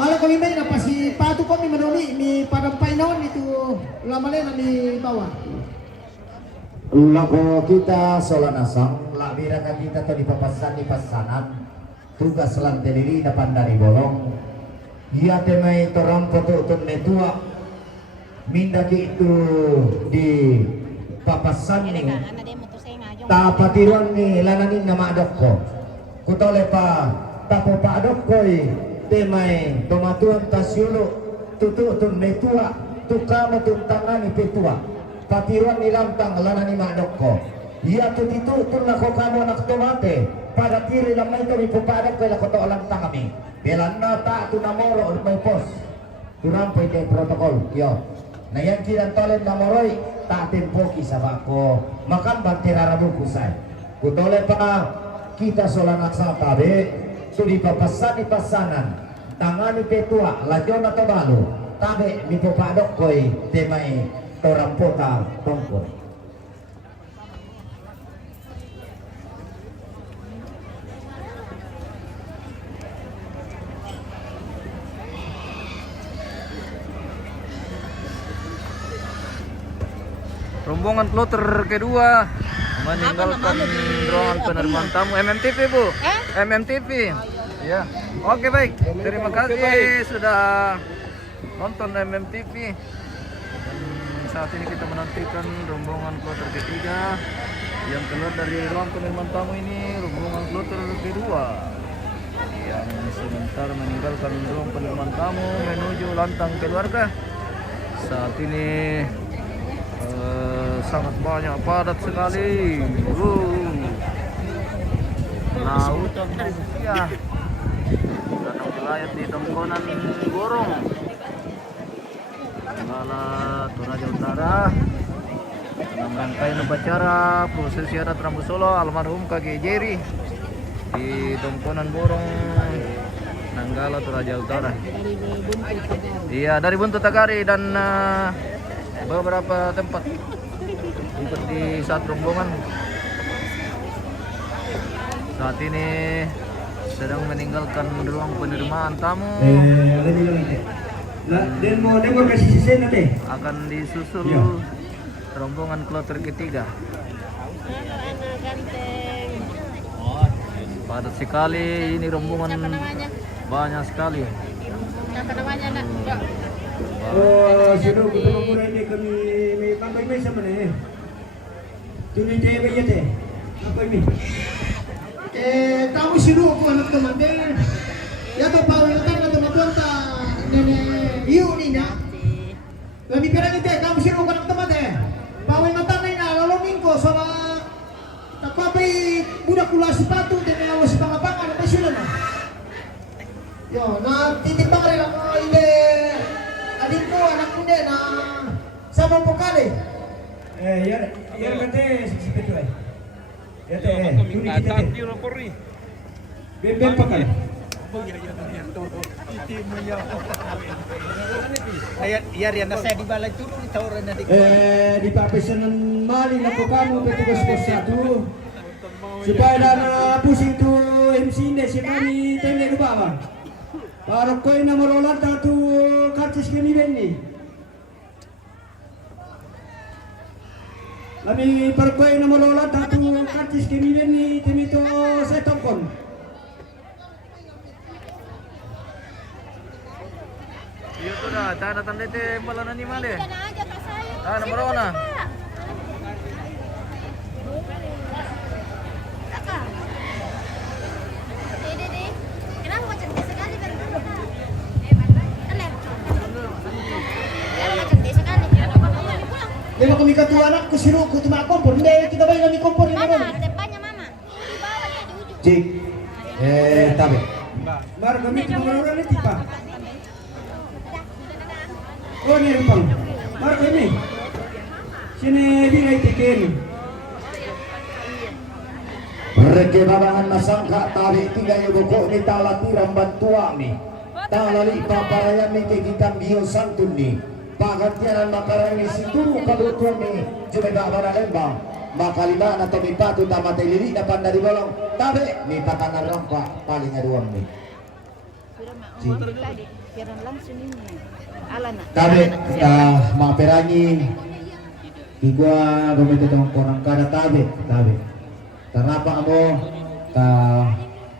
Malah kami main apa si patu kami menoni mi padang painon itu lama lena di bawah. Lako kita solanasang labira kita to di papasan di pasanan tugas lantai diri depan dari bolong ia temai torang foto utun netua mindaki itu di papasan ni tapatiruan ni lananin nama adokko kutole pa tapo pa adokkoi temai tomatuan tasyulo tutu utun netua tukama tuntangani petua patiruan nilantang lanani madokko iya tu lako kamu anak tomate pada kiri lamay kami pupadak kaya lako to alantang kami belan na ta tu namoro may pos turampoy kay protokol yo na yan kilang tolen namoroy ta tempo kisabako makan bantirarabu kusay kutole pa kita solanak sa tabi so di papasan di pasanan tangani petua lajon na tabalo tabi mi pupadak koy temay orang kota Tongkol. Rombongan kloter kedua meninggalkan ruangan penerimaan tamu MMTV Bu. MMTV. Ya. Oke baik. Terima kasih sudah nonton MMTV. Saat ini kita menantikan rombongan kloter ketiga yang keluar dari ruang penerimaan tamu ini, rombongan kloter kedua yang sementara meninggalkan ruang penerimaan tamu menuju lantang keluarga. Saat ini sangat banyak padat sekali. Laut manusia dan wilayah di Tongkonan Borong. Kepala Toraja Utara dalam rangkaian upacara prosesi adat Rambu Solo almarhum kakek Jerry di Tongkonan Borong Nanggala Toraja Utara. Iya dari Buntu Tagari dan beberapa tempat ikut di saat rombongan saat ini sedang meninggalkan ruang penerimaan tamu. Akan disusul rombongan kloter ketiga. Padat sekali ini rombongan, banyak sekali. Oh, sudah ketemu mulai ini kami pakai mes apa nih? Tuni teh beja teh. Apa ini? Kamu sudah aku anak teman deh. Ya tuh Paul datang teman-teman ta nenek Iu nih ya. Kami kira kita kamu sudah aku anak teman deh. Paul datang nih na lalu minggu sama tak apa budak kula sepatu dengan awas pangapangan apa sudah na. Yo, na titip bang lang ini. Adikku anak muda na sama pokale. Ya kate seperti itu. Ya teh. Bebek pakal. Iya Riana saya di balai turun di tawuran nanti. Di papesanan mali na po kamu petugas pos 1. Supaya dana pusing tu MC ini si kami tanya lupa bang. Para koy na marolat tu karcis kami beni. Kami para koy na marolat tu karcis kami beni timito saya tongkon. Iya tuh dah, tanda tanda itu malah ni mana? Jangan aja Kak saya. Ah, nomor mana? Kakak. Dede. Kenapa macam sekali berdua? Kenapa? Macam sekali. Lima kami ketua anak kusiru ku tuma kompor. Hindi kita bayar kami kompor ini. Mama, depannya mama. Di bawah ya di ujung. Cik, tabi. Baru kami cuma orang ini tipa. Oh ni rupang. Baru ini. Sini bingai tikin. Mereka babangan nasangka tabi tiga yugo ni talati ramban tua ni. Talali paparayan ni kikikan bio santun ni. Pagatian makaran ni situru kadutuan ni. Jumega abara lembang. Makalima na tomipatu tamatay lili na pandari bolong. Tabi ni pakanan rangka paling aruang ni. Tadi, kira langsung ini. Alana. Tabe ta maperangi igwa gumito tong konang kada tabe tarapa mo ta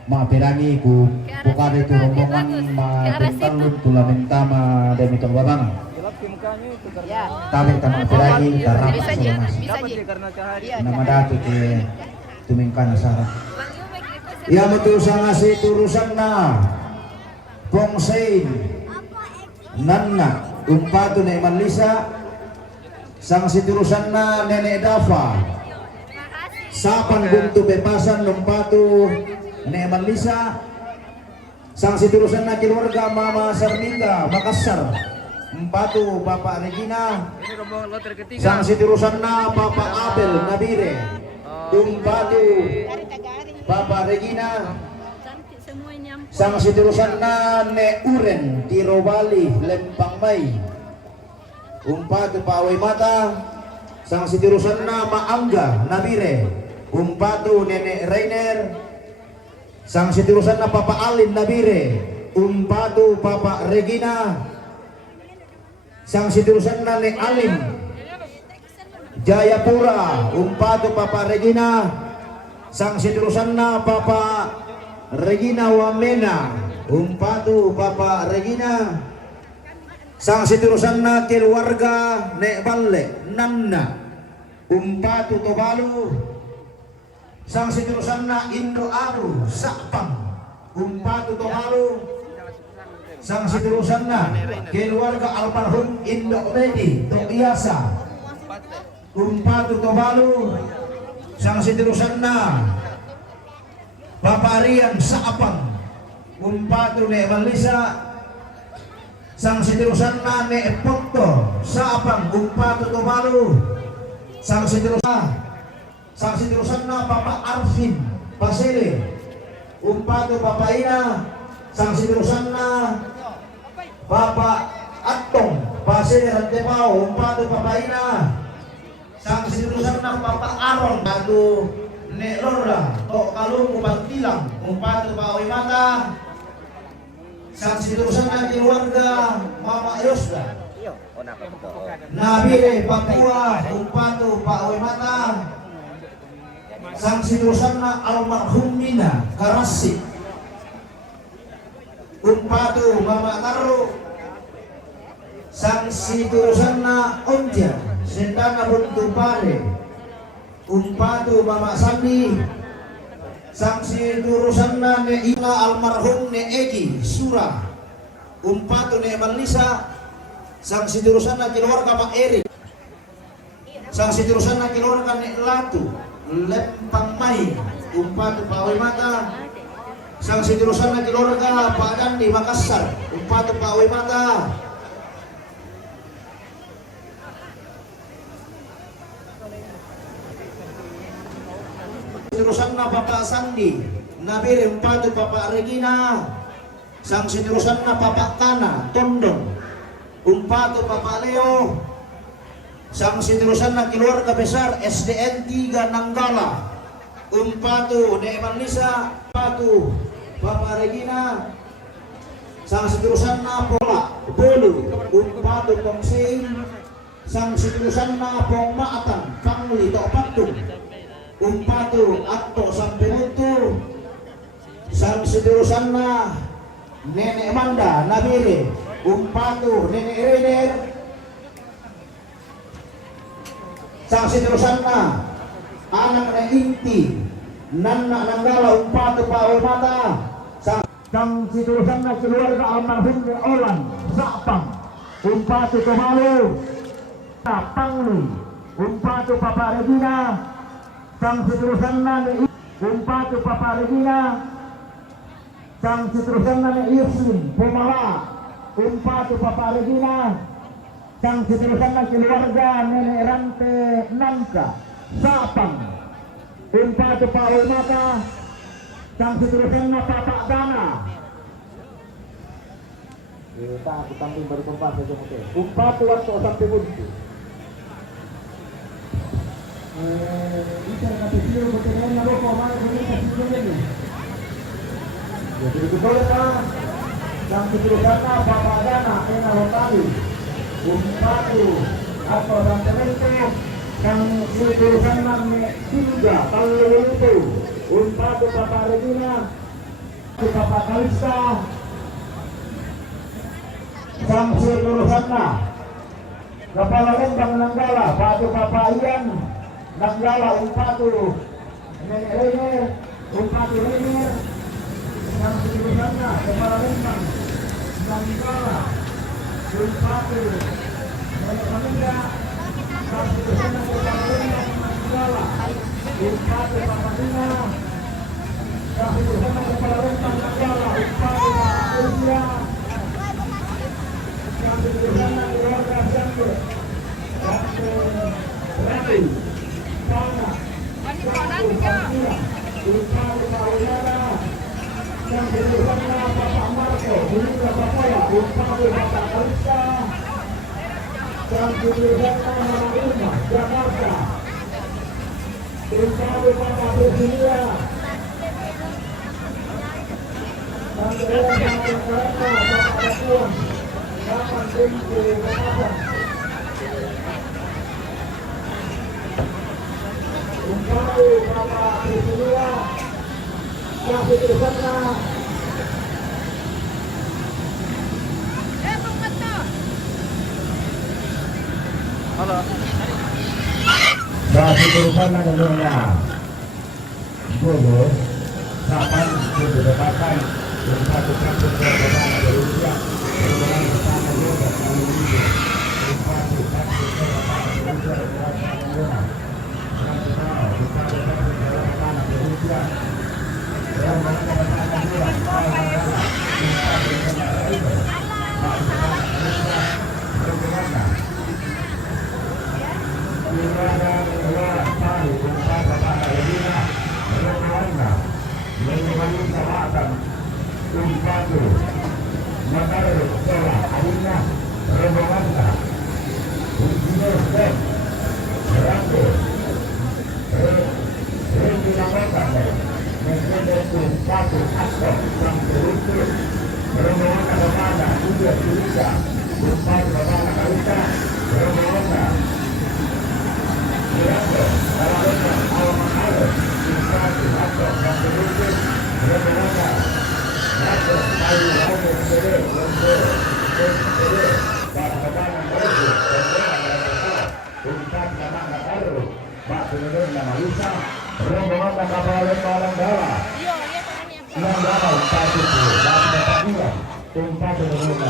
maperangi ku bukade tu rombongan matentalun tulamenta ma demitong babang Gelap di mukanya itu karena Ya. tabe ta maperangi tarapa Bisa aja, sulamas bisa dapat aja. sih karena cahaya. Iya, nama datu te tumingkana sara ya betul sangat si turusan na Pongsein Nanna umpatu na Imanlisa sang siturusan na Nenek Dafa sapan buntu bebasan umpatu na Imanlisa sang siturusan na keluarga Mama Sarminga Makassar umpatu Bapak Regina Ini rombongan kloter ketiga. sang siturusan na Bapak Abel Nabire umpatu Dari Tagari. Bapak Regina Cantik semuanya. sang siturusan na ne Uren Tiro Bali Lempang May umpatu Pawai Mata sang siturusan na Maangga Nabire umpatu Nenek Rainer sang siturusan na Papa Alin Nabire umpatu Papa Regina sang siturusan na ne Alim Jayapura umpatu Papa Regina sang siturusan na Papa Regina Wamena umpatu Papa Regina sang siturusan na keluarga Nek Balle Nanna umpatu Tobalu sang siturusan na Indo Aru Sakpang umpatu Tobalu sang siturusan na keluarga almarhum Indo Medi Tobiasa umpatu Tobalu sang siturusan na Bapak Rian Saapang umpatu ne Malisa sang siturusan na ne Poto Saapang umpatu Tobalu sang siturusan na Bapak Arvin Pasele umpatu Bapak Ina sang siturusan na Bapak Atong Pasele Rantepao umpatu Bapak Ina sang siturusan na Bapak Aron batu Nek Lora tok kalung ubang tilang umpatu Pawai Mata sang siturusan na keluarga Mama Yosda Nabire Papua umpatu Pawai Mata sang siturusan na almarhum Mina Karasi umpatu Mama Taru sang siturusan na Onja Sentana Buntu Pare umpatu Mama Sandi sang siturusan na ne Ina almarhum ne Egi Surah umpatu ne Manlisa sang siturusan na keluarga Pak Erik sang siturusan na keluarga ne Latu Lempang Mai umpatu Pawai Mata sang siturusan na keluarga Pak Dandi Makassar umpatu Pawai Mata siturusan na Bapak Sandi Nabire umpatu Bapak Regina sang siturusan na Bapak Kana Tondong umpatu Bapak Leo sang siturusan na keluarga besar SDN 3 Nanggala umpatu Nek Manlisa umpatu Bapak Regina sang siturusan na Pola Bolu umpatu Pongsein sang siturusan na Pong Maatan Pangli Tok Patung umpatu Atto Sampemutu sang siturusan na Nenek Manda Nabire umpatu Nenek Rener sang siturusan na anak na Inti Nana Nanggala umpatu Pawai Mata sang siturusan na keluarga almarhum Olan Sapang umpatu Tomalu Pangli umpatu Papa Regina sang siturusan na umpatu Papa Regina sang siturusan na Yuslim Pemala umpatu Papa Regina sang siturusan na keluarga Nenek Rante Namka Sapang umpatu Pawai Mata sang siturusan na Papa Dana kita aku tampil baru kompas aja mungkin umpatu waktu sampai buntu bisa kata silo berkenaan nabo kau mana boleh kasih dulu ni jadi betul tak Yang dituliskannya Bapak Dana Ena Lotali Umpatu atau Rantemente yang dituliskannya Tiga Kalau itu Umpatu Bapak Regina Bapak Kalista yang dituliskannya Kepala Lembang Nanggala Batu Bapak Ian Nanggala Umpatu Nenek Rener Umpatu Rener yang dituliskannya Kepala Lembang Nanggala Umpatu Nenek Rener yang dituliskannya Kepala Lembang Nanggala Umpatu Bapak Dina yang dituliskannya Kepala Lembang Nanggala Umpatu Usia yang dituliskannya keluarga Sanggur Rati Pana Umpatu Maulana yang dituliskannya Bapak Marco Bunga Bapak Umpatu Bapak Kalista yang dituliskannya Mama Irma Jakarta Umpatu Bapak Berdunia dan dituliskannya Bapak Bapuan Kapan Tinggi Kapan Umpatu Bapak Berdunia yang dituliskannya Halo. dan dituliskannya tentunya Bobo kapan didapatkan Umpatu kampus Pertama Berusia Perubahan Pertama Yoga Kali ini Umpatu kampus Pertama Berusia Perubahan Umpatu kampus Pertama Berusia Perubahan Pertama Yoga Umpatu Umpatu Mataru Sola Adina Rombonganna Ujino Step Rambo Rendi Namaka Mengenai Umpatu Asok Yang beruntung Rombonganna Bapana Udia Turisa Umpatu Bapana Kalista Rombonganna Rambo Alalena Alamahalo Umpatu Asok Yang beruntung Rombonganna Rambo Ayu Rambo Sede Rambo Sede Pak Bapana Kalista Umpatu Bapana Kalista Pak Penelun Nama Lisa Rombonganna Kapal Lembaran Dawa yang dapat Umpatu Bapak Bapak Dua Umpatu Rombonganna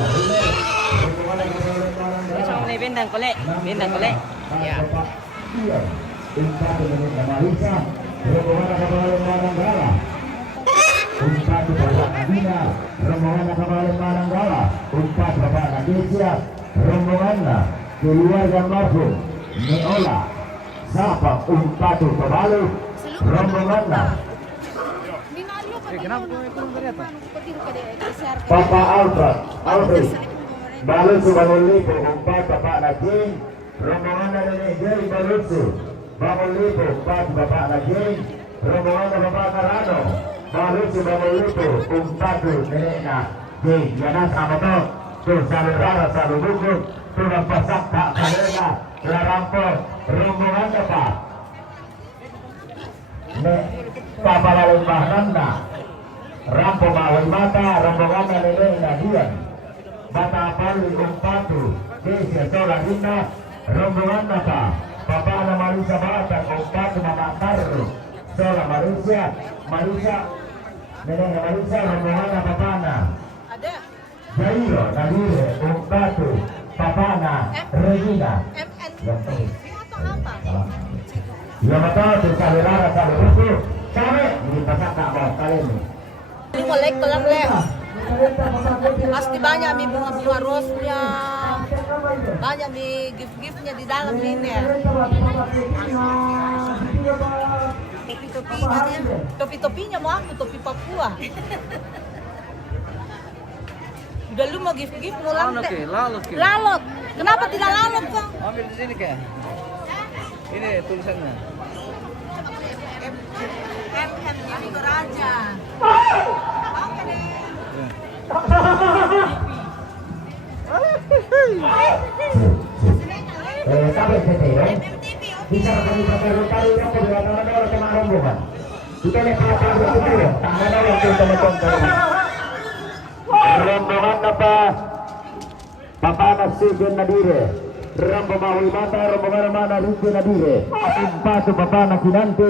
Rombonganna Kapal Lembaran Dawa Bendang kolek. Ya. Bapak Dua Umpatu Nama Lisa Rombonganna Kapal Lembaran Dawa Umpatu Bapak Nadina Rombonganna Kapal Lembaran Dawa Umpatu Bapak Nadesia Rombonganna keluarga marhum Neola Sapa Umpatu Kebalu Rombonganna Kenapa itu berapa? Bapak Alfred Balusu Bangulipo Umpatu Bapak Najin Rombonganna Nenek Jai Balusu Bangulipo Umpatu Bapak Najin Rombonganna Bapak Narano Balusu Bangulipo Umpatu Nenekna Jai Yana Samoto Tuh Salurara Salubuku Tuh Rampasak Pak Kalena Larampo Rombonganna Pak Nek Kapala Lembah Nanda Rampo Mawai Mata Rombonganna Nenekna Dian Bata Palu Umpatu Desa Sola Dina Rombonganna Pak Bapak Marisa Bata Umpatu Mama Taru Sola Marisa Nenekna Marisa Rombonganna Papana Ada. Jairo Nalire Umpatu Papana Regina MN. yang ini Atau apa? yang betul tuh Salurara Salubuku Kami ini pasak tak mau kali ini Ini kolek kolam leo. Pasti banyak mi bunga-bunga rosnya. Banyak mi gift-giftnya di dalam ini. Topi-topinya dia. Topi-topinya mau aku, topi Papua. Udah lu mau gift-gift mau Ano lantai. ke? Lalot ke? Lalot. Kenapa tidak lalot kok? Ambil di sini ke? Ini tulisannya. M-nya Raja. Oke deh. Ya. Sabi Setero, bisa kami pakai taruh yang kedua tangan orang kena rombongan. Kita lihat apa itu ya, tangan orang yang teman-teman. Rombongan apa? Papa Nasiben Nadire, rombongan Wimata, rombongan mana Ruben Nadire, Impasu Papa Nakinante.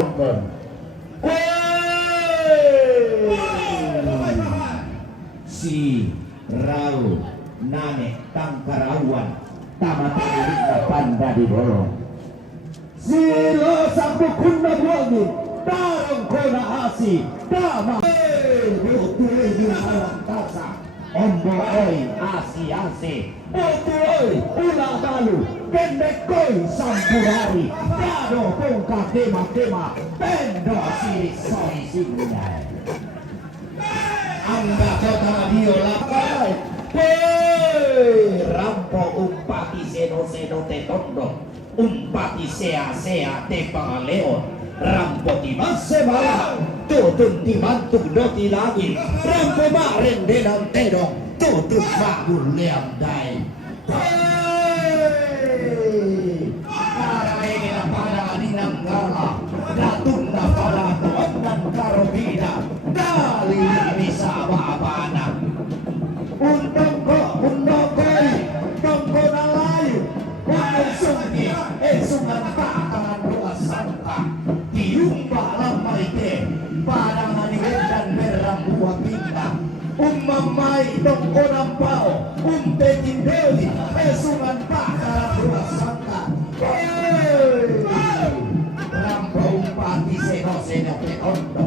Si Rau Nane Tangkarawan Tamat Elita Panda di Bolong Silo Sampu Kuna Buagi Tarong Kona Asi Tama Butui di Alam Tasa Ombo Oi Asi Asi Butui Ulang Balu Pendek Koi Sampurari Dado Pungka Kema Kema Pendo Siri Soi Singunai Angga kota radio lapai rampo umpati seno te tondo umpati sea te pangaleon rampo di mase bala tutun di mantuk doti lagi rampo maren denang tedong tutun magur leam dai Karai na pada ninang gala datun na pada tuan dan karobina dali bisa babana undang koi tongko na layu unang sungi sungan tangan dua sangka tiumba lamai te pada maniwendan merah buah bintang umamai tongko nampao umpetin dewi sungan tangan dua sangka rampo umpati seno te ondo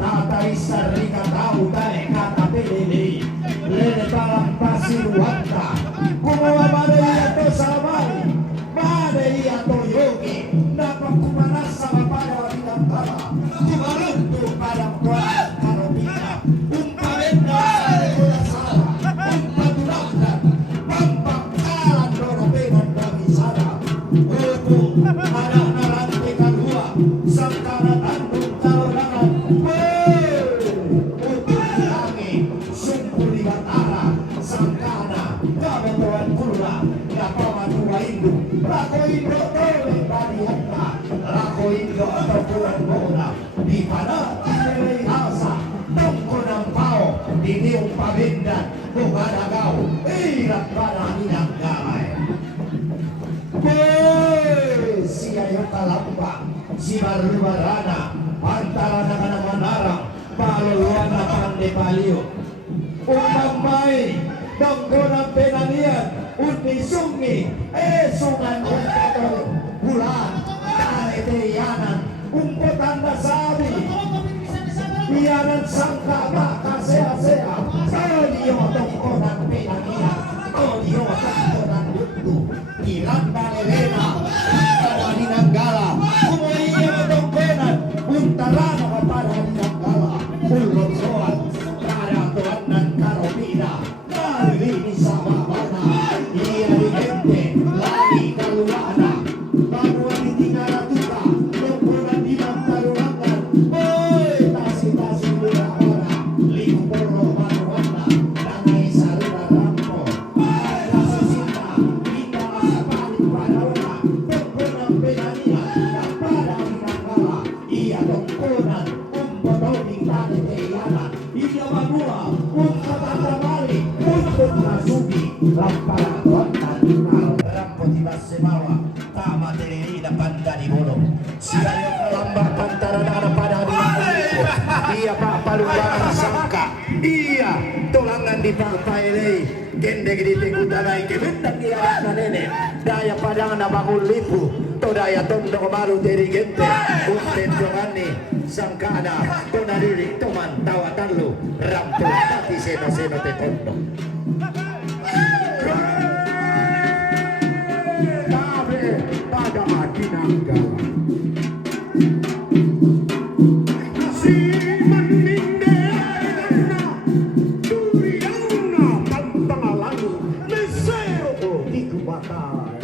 Tatai sarika tahu tae kata pelele lele palang pasir wanta kumua madai atau salamari madai atau yogi dapat kumanasa pada wanita kala kumaruntu padang kuat karobina umpamenda sarikola salah umpatulangkan pampak kalan doropenan bagi sana uku ada narante kadua sangkana tandung taronangan Rako Indo tole bariata Rako Indo atau bulan bona di mana ilai asa tongko ng pao di niyong pabindan bumanagaw irat para ninang gamay siya yung kalamba si Marubarana antara na kanamanarang paluluan na pandepalyo umamay tongko ng penanian Sungi, sungan umpatoy, bulan, kareteyanan, umputan na sabi, iyanan sangka baka sea-sea, kodiyo tongko ng pinanian, kodiyo tongko ng luto, iran na lelena, kadali ng gala, kumuliyo tongkonan, untara na kapadali ng gala, ulot-loan, karatuan ng karobina, nalinis sa babana, iya digente lagi kaluana baru ditinggal tuka lomporan di mantaruangan boy tasi murah-murah liku poro manuana danai saruna rampo tasi sinta kita asapani padauna tongkonan penania kapada minangkala iya tongkonan umpotobing tane teyana iya manua umpatanda balik untuk nasubi lampara rampo di Basemawa tama teleri na panda di bolong sila yung kalamba pantara na pada di Makuliko iya papaluwangan sangka iya tulangan di Papailay gende gede tengkutanay kebentang iya na nene daya padang na Makulipo to daya tondo maru dirigente unten tongani sangkana to nariri toman tawatan lu rampo pati seno te tondo pada hati nanggala si menindena duriana pantangalangu meseo di kubatan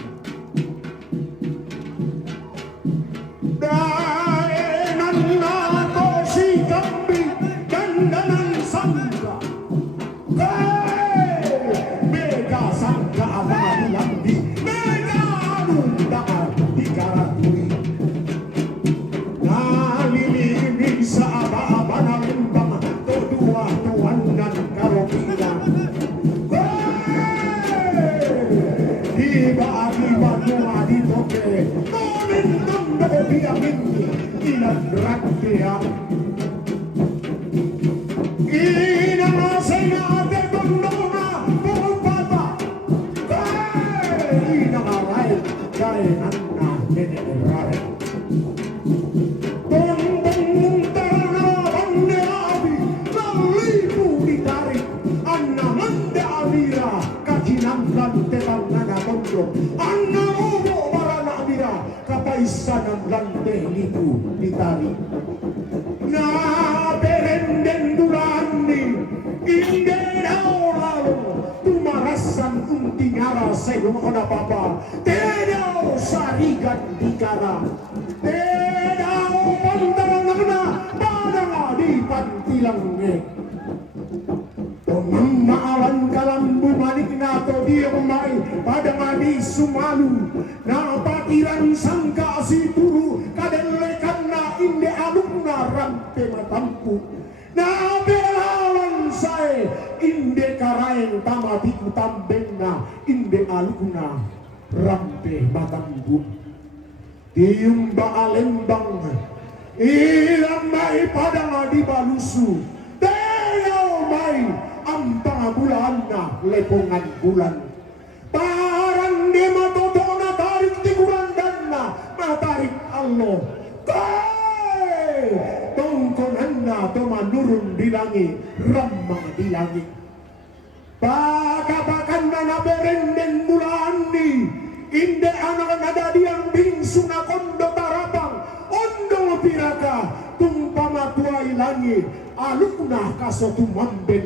daenan nato si kambing dandanan sangga ratia ina sena ate kondona pupata ina marai kai anna nene rai tondong tara bande abi lalipu ditari anna mande avira kakinam lante tangana kondo anna obo barana avira kapaisanam lante lipu ditari na berenden durani indera lalu tumarasan untingara segum ona papa tedao sarigan dikara tedao pantarangana padanga di pantilangge pemamaalan kalambu manik nato dia pemai padanga di sumalu na pakiran sangka si turu kadelekan na inde alumna rampe matampu na belawan saya inde karaeng tamati utambenna inde alumna rampe matampu tiumba alembang ilamai padanga di balusu teo mai ampang bulanna lepongan bulan parang di matotona tarik tikuran danna matarik Allah tongkonanna toma nurun di langit ramang di langit bakabakanna na berenden mulani inde anak nada diang bingsuna kondo tarabang ondo piraka tumpama tuai langit alukna kaso tumamben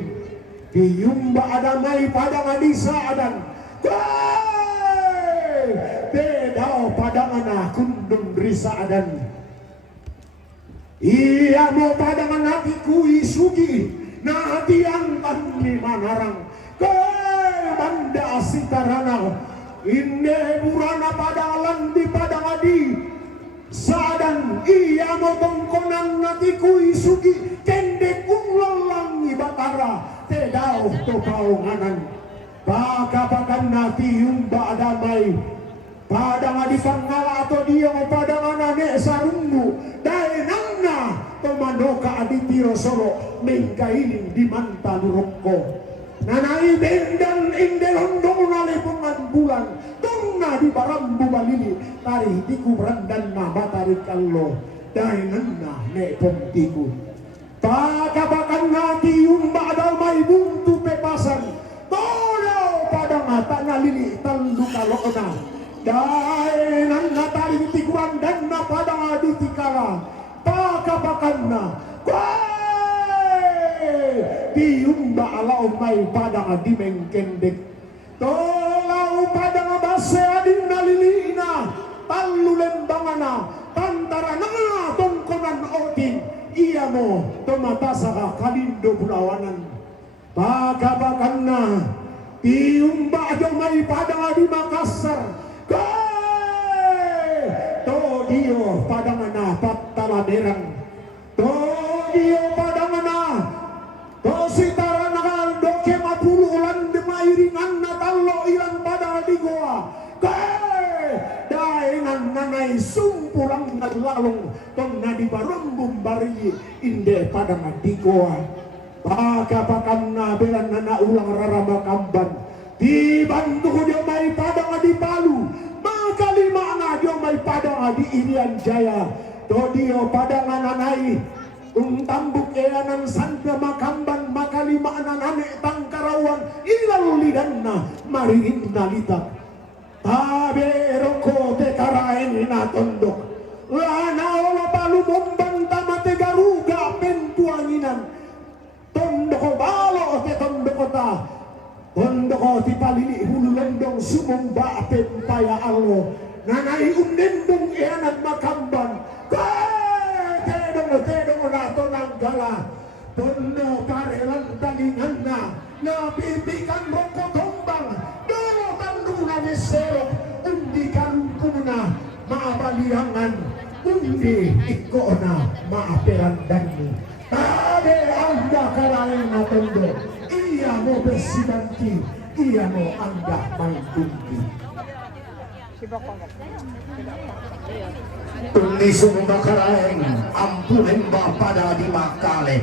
diumba adamai padang adisa adan tedao padangana kundung risa adan iya mo padangan hati kui sugi na hati antan ni manarang banda asitarana inde burana padalan di padang adi sadan iya mo tongkonan hati kui sugi kende kunglalangi batara tedao to kaunganan bakabakan nati umba adamai padang adi pangala atau dia mo padangan ane sarungu daenangna tomanoka aditiro solo mengkailing di mantalurokko nanai bendan indelondong nalepungan bulan tongna di barambu balili tari tiku berandan na batari kallo daenangna ne pomtiku pakabakan nati umba adamai buntu pepasan tolo padang tak nalili talu kalokna daenan natari tikuan dan na padang aditikala pakabakanna diumba ala umay padang adimengkendek tolau padang base adin nalilina talu lembangana tantarana tongkonan odin iya mo tomatasaka kalindo bulawanan pakabakanna diumba adamay padang adi Makassar Todio padangana patala berang Todio padangana Tositara nakal doke mapulu ulan demairingan natalo ilan padang di goa daengan nanai sumpulang nalalong tonna di barumbum bari inde padang di goa bakabakan na belan nana ulang rarama kamban dibantu dia mai padang di Palu maka lima anak dia mai padang di Irian Jaya to dia padang ananai tambuk eanan sandra makamban maka lima anak tangkarawan ilal lidanna mariinna litak tabe roko te karaen na tondok lana ola Palu momban tamate garuga pentuanginan tondok balo te tondok ta tondok ti palili hulu lendong sumomba pempaya allo nanai undendong eanan makamban tedong rato ng gala tondo karelan talinganna nabibikan roko tombang dolo tanduna mesero undi karumpuna maabaliangan undi ikona maaperandani tade anda karayan na tondo iya mo besibanti iya mo anda main tungki Tulisong makaraeng ampunin ba pada di makale.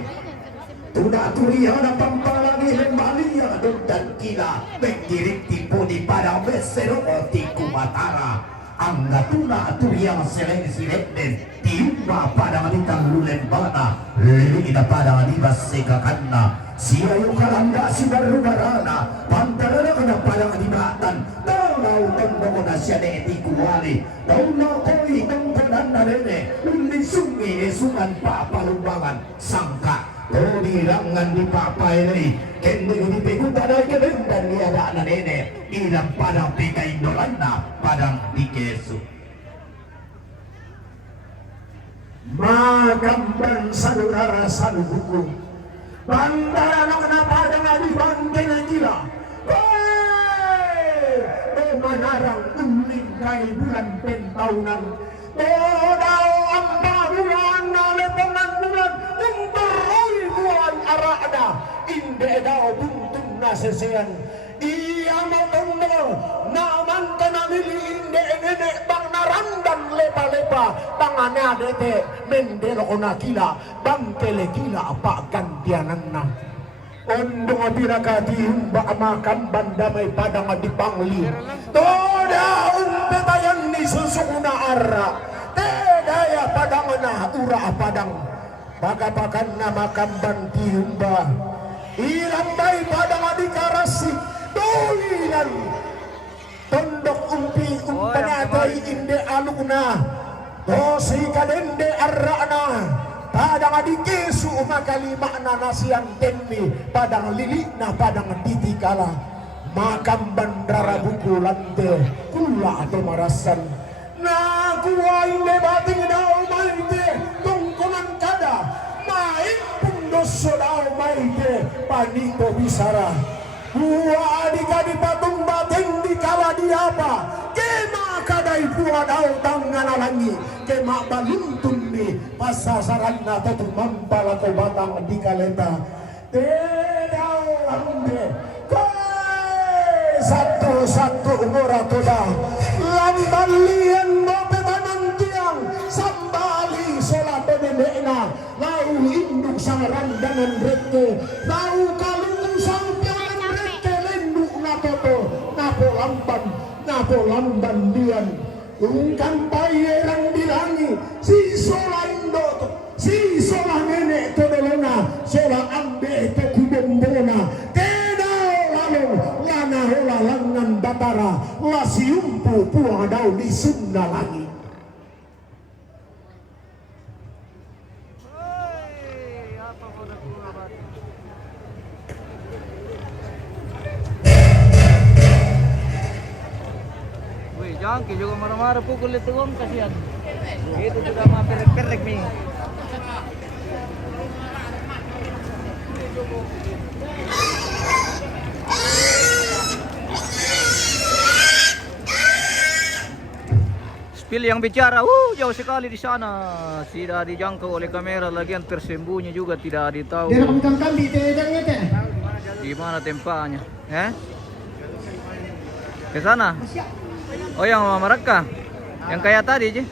Tuna tulihan ang pampalangin malia dan kila Pengkirik tipu di padang besero o tiku matara. Ang natuna tulihan seleng silenden tiumba padang ditang lulen bana. Lili na padang di basikakana. Siya yung kalanda si barubarana. Pantarana ka ng padang di batan. Tanaw tondo ko na siya na etikuwali. Taunaw ko itong kanan na rene. Lisungi esungan papalubangan sangka. Dirangan di papay kendi di pikuta dari kelendan ni ada anak nenek ilang padang pikai dolanda padang di kesu magamban saudara sanu hukum bandara nak kena padang adi bangkai na gila menarang uling kai bulan pentaunan todau amba bulan oleh teman bulan arada inde dao buntun nasesean ia matondo naman kanamili inde nenek bang narandan lepa-lepa tangane adete mendelo kona kila bang tele kila apa gantianan na ondong abiraka diumba amakam bandamay padang adipangli toda umpetayan ni susukuna arra tedaya padang na ura padang bagapakan nama kamban tiumba ilambay padang adikarasi tulinan tondok umpi umpanatay inde aluna dosi kalende arrana padang adikesu umakalima na nasiang tenmi padang lili na padang titikala makam bandara buku lante kula atau marasan na kuwain lebating daw maite tungkunan kada main pundoso daw maite panito bisara buwa adika di patung bateng di kala di apa kema kadai buwa daw tangan alangi kema baluntun ni pasasaran na totu mampala ko batang di kaleta tedaw ambe satu-satu umur toda lambalian mope tanang tiang sambali sola benedekna lau induk sangaran dengan reke lau kalung sampian reke lenduk natoto napo lamban dian ungkan payeran dilangi si sola indo si sola nenek todolona sola ambe to kubombona lana hola langan batara la siumpu puang dau di sunda lagi wih jangki juga marah-marah pukul itu om kasihan itu juga mah perek-perek nih Spill yang bicara, jauh sekali di sana, tidak dijangkau oleh kamera, lagian tersembunyi juga tidak ditahu. Di mana tempatnya? Ke sana? Oh yang mereka, yang kayak tadi, Ji.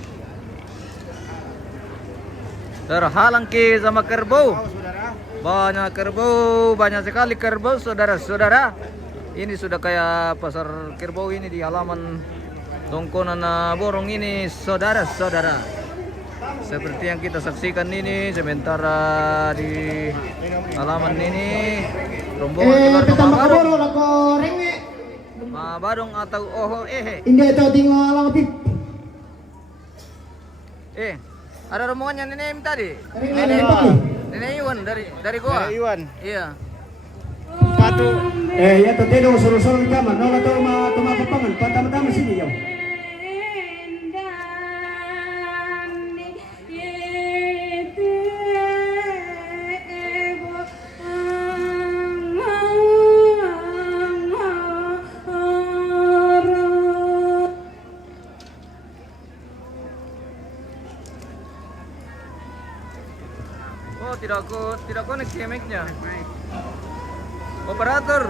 Terhalang ke sama kerbau. Banyak kerbau, banyak sekali kerbau, saudara-saudara. Ini sudah kayak pasar kerbau ini di halaman tongkonan borong ini, saudara-saudara. Seperti yang kita saksikan ini, sementara di halaman ini rombongan keluarga Mabadong atau Hindi ito tinggal lang pip. ada rombongannya Nenek tadi. Nenek Iwan dari gua. Iwan. Iya. Patu. Ya to tedo suruh-suruh di kamar. No to tumapapangan. Patama-tama sini yaw. Tidak connect ya mic-nya. Operator.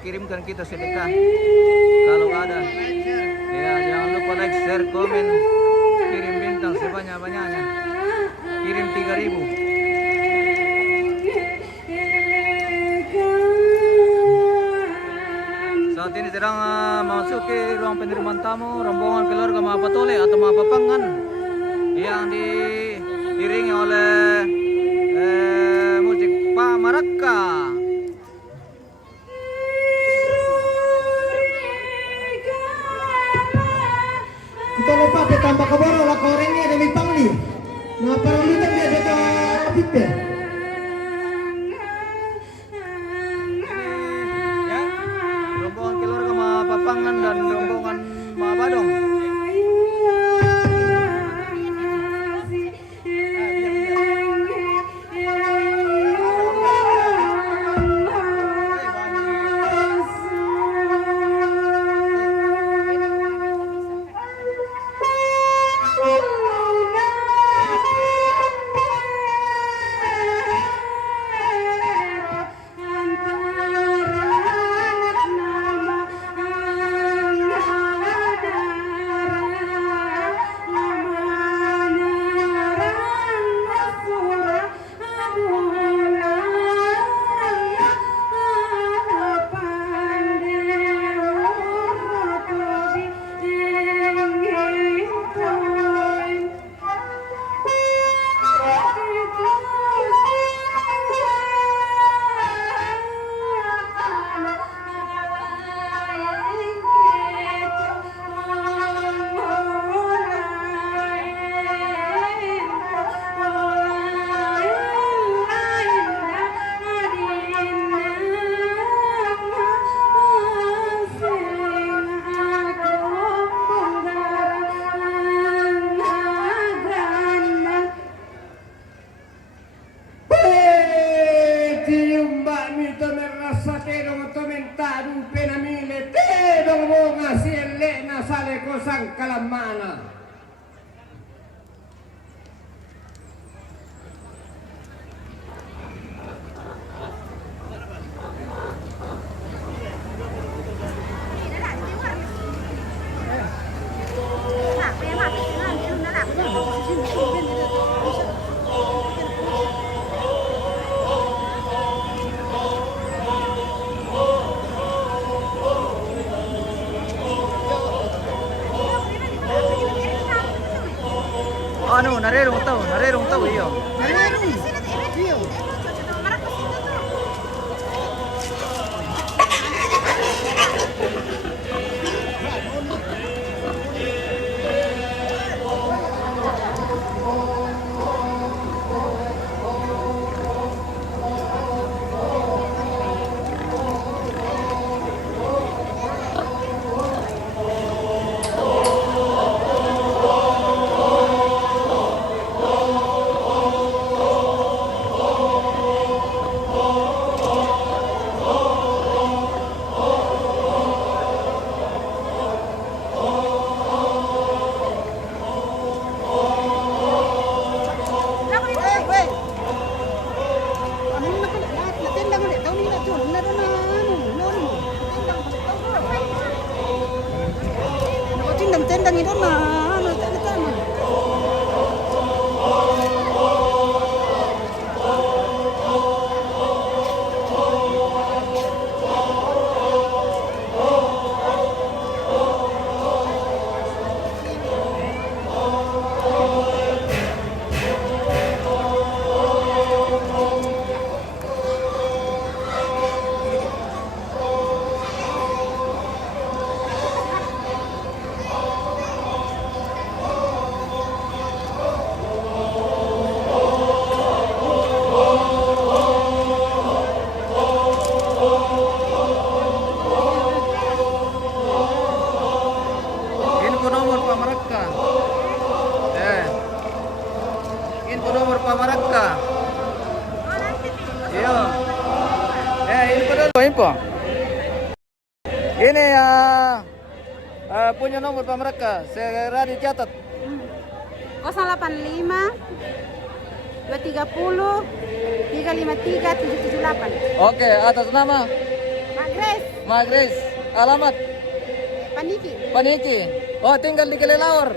kirimkan kita sedekah kalau ada. Ya, jangan lupa like, share, komen, kirim bintang sebanyak-banyaknya. Kirim 3.000. Saat ini sedang memasuki ruang penerimaan tamu rombongan keluarga Mahapatole atau Mahapapangan yang diiringi oleh musik Pamaraka. Kita lupa ditambah ke bawah lah korengnya demi pangli. Nah parang lutang dia dito pipe. Ya, rombongan keluarga Mahapapangan dan rombongan Mahapadong. Kalamana. Ano, narerong tao iyo. Tendang itu nah, tendang. Info nomor Pamaraka. Info nomor Pamaraka. Iya. Info dulu info. Ini punya nomor Pamaraka. Segera dicatat. 085 230 353 778. Oke, atas nama Magres, Magres. Alamat? Paniki. Paniki. Oh, tinggal di Kelelawar.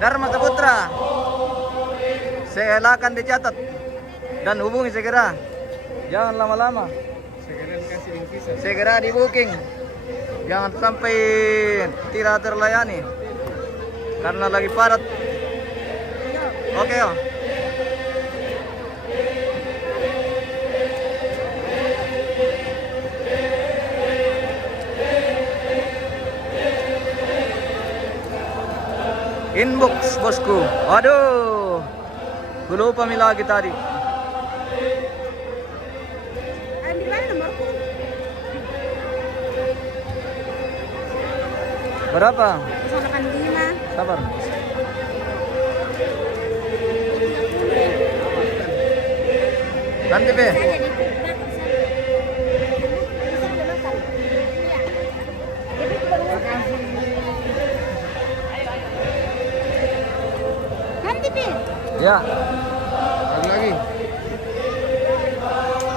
Dharma Saputra. Silakan dicatat dan hubungi segera. Jangan lama-lama. Segera di booking. Jangan sampai tidak terlayani karena lagi padat. Oke, oh. Inbox bosku. Waduh. Gue lupa lagi tadi. Di mana nomorku? Berapa? 185. Sabar. Nanti be. Nanti Pin. Ya. Lagi.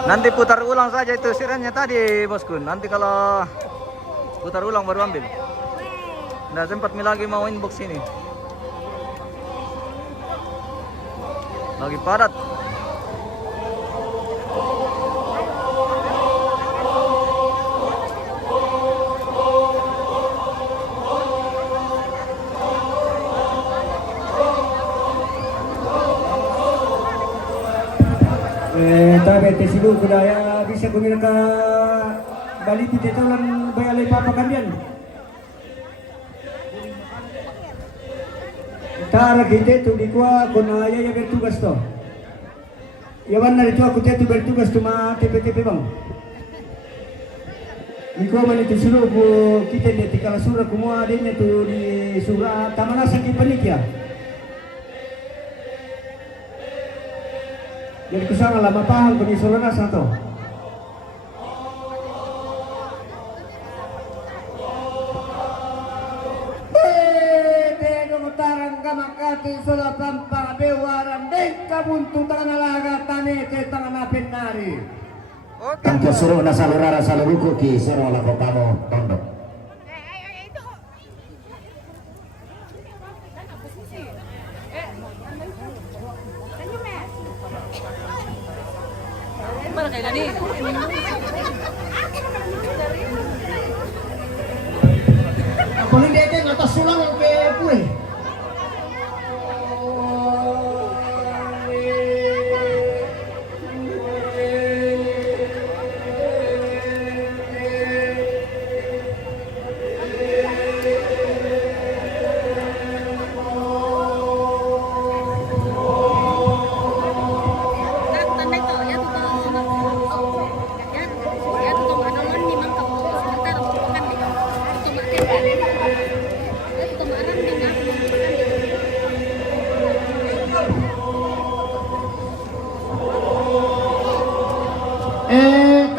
Nanti putar ulang saja itu sirennya tadi bosku. Nanti kalau putar ulang baru ambil. Nggak sempat lagi mau inbox ini. Lagi padat. Tabe tesilu kudaya bisa kumira ka bali pitetolan bayalay papakandian. Tara kita tu di kuah kona ya bertugas to. Yawan na rito aku tu bertugas tu ma TP bang. Iko man itu suruh ku kita di tikala surah kumua adanya tu di surah tamana sakit panitia. Jadi kusana lama paham kuni solana satu. Tarang kamakati sola pampang bewaran dek kabuntu tangan alaga tane ke tangan penari. Tanpa suruh nasalurara saluruku ki suruh lapo kamu tondok. Mana kayak tadi? Boleh dia ngatas sulang ke pule.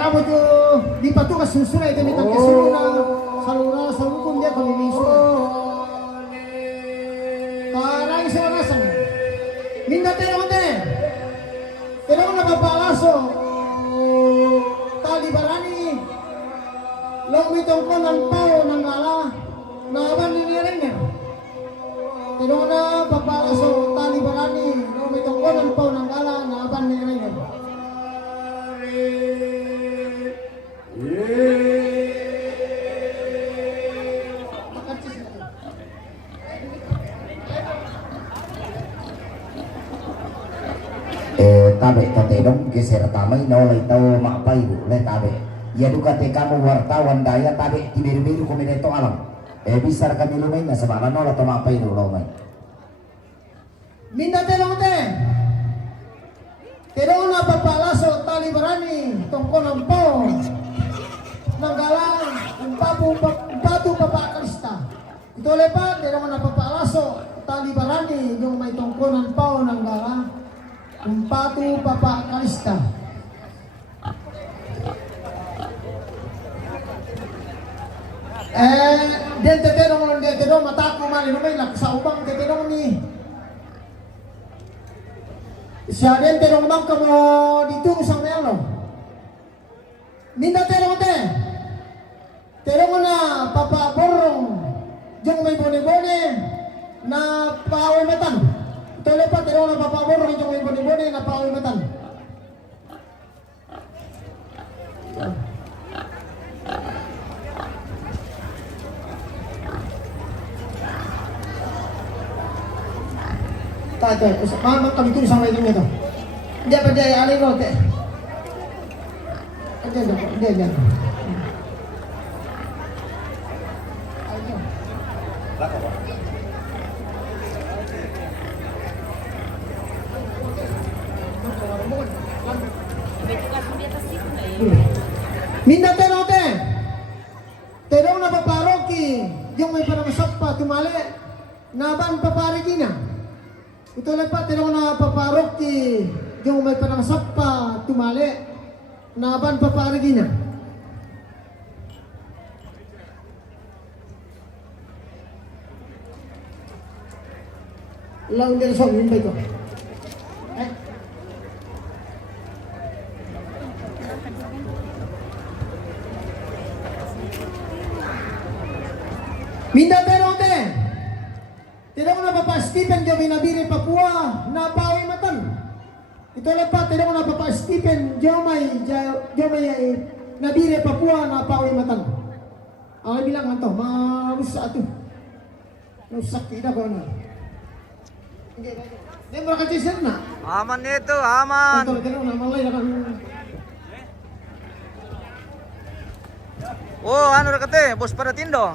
Kamu tuh di patugas susurai itu minta ke salura salukun dia kami misu. Karai selasan. Minta tera mate. Tera na papalaso. Tali barani. Long mitong ko ng pao ng gala. Naban nilirenya. Tera na papalaso tali barani. Long mitong ko ng pao ng gala. Naban nilirenya. Tabe tote dong geser tamai nolai tau mapai bu le tabe. Ya duka te kamu wartawan daya tabe tibiru-biru komite to alam. Bisar kami lumai na sabana nola to mapai do lumai. Minda telong te. Terong na papalaso tali barani tongko ng po. Nanggalang umpatu papakalista. Ito lepa terong na papalaso tali barani yung may tongko ng po nanggalang umpatu papakalista. Den terong mata ko mali lumay sa ubang terong ni Siya din terong bang kamo dito sa melo. Minda terong te. Terong na papaborong jong may bone-bone na paaway matan. Tuloy pa terong na papaborong jong may bone-bone na paaway matan. Tato, mama kami tuh sama itu itu. Dia pada alih rote. Dia. Minda tenote. Terong na paparoki, yung may paramasap pa tumali. Naban paparigina. Ito lang pa, tinong na paparoki, yung may panangasap pa, tumali, naban paparigi na. Lang din sa yun ba ito? Minda perote! Tidak ko na Papa Stephen Jomi Nabiri Papua na pawi matan. Ito lang pa, tidak ko na Papa Stephen Jomi Nabiri Papua na pawi matan. Ang bilang ito, marusa ito. Rusak kita ko na. Hindi mo nakatisin na. Aman nito, aman. Ito, tidak ko na, malay na kan. Oh, ano kate, bos para tindo.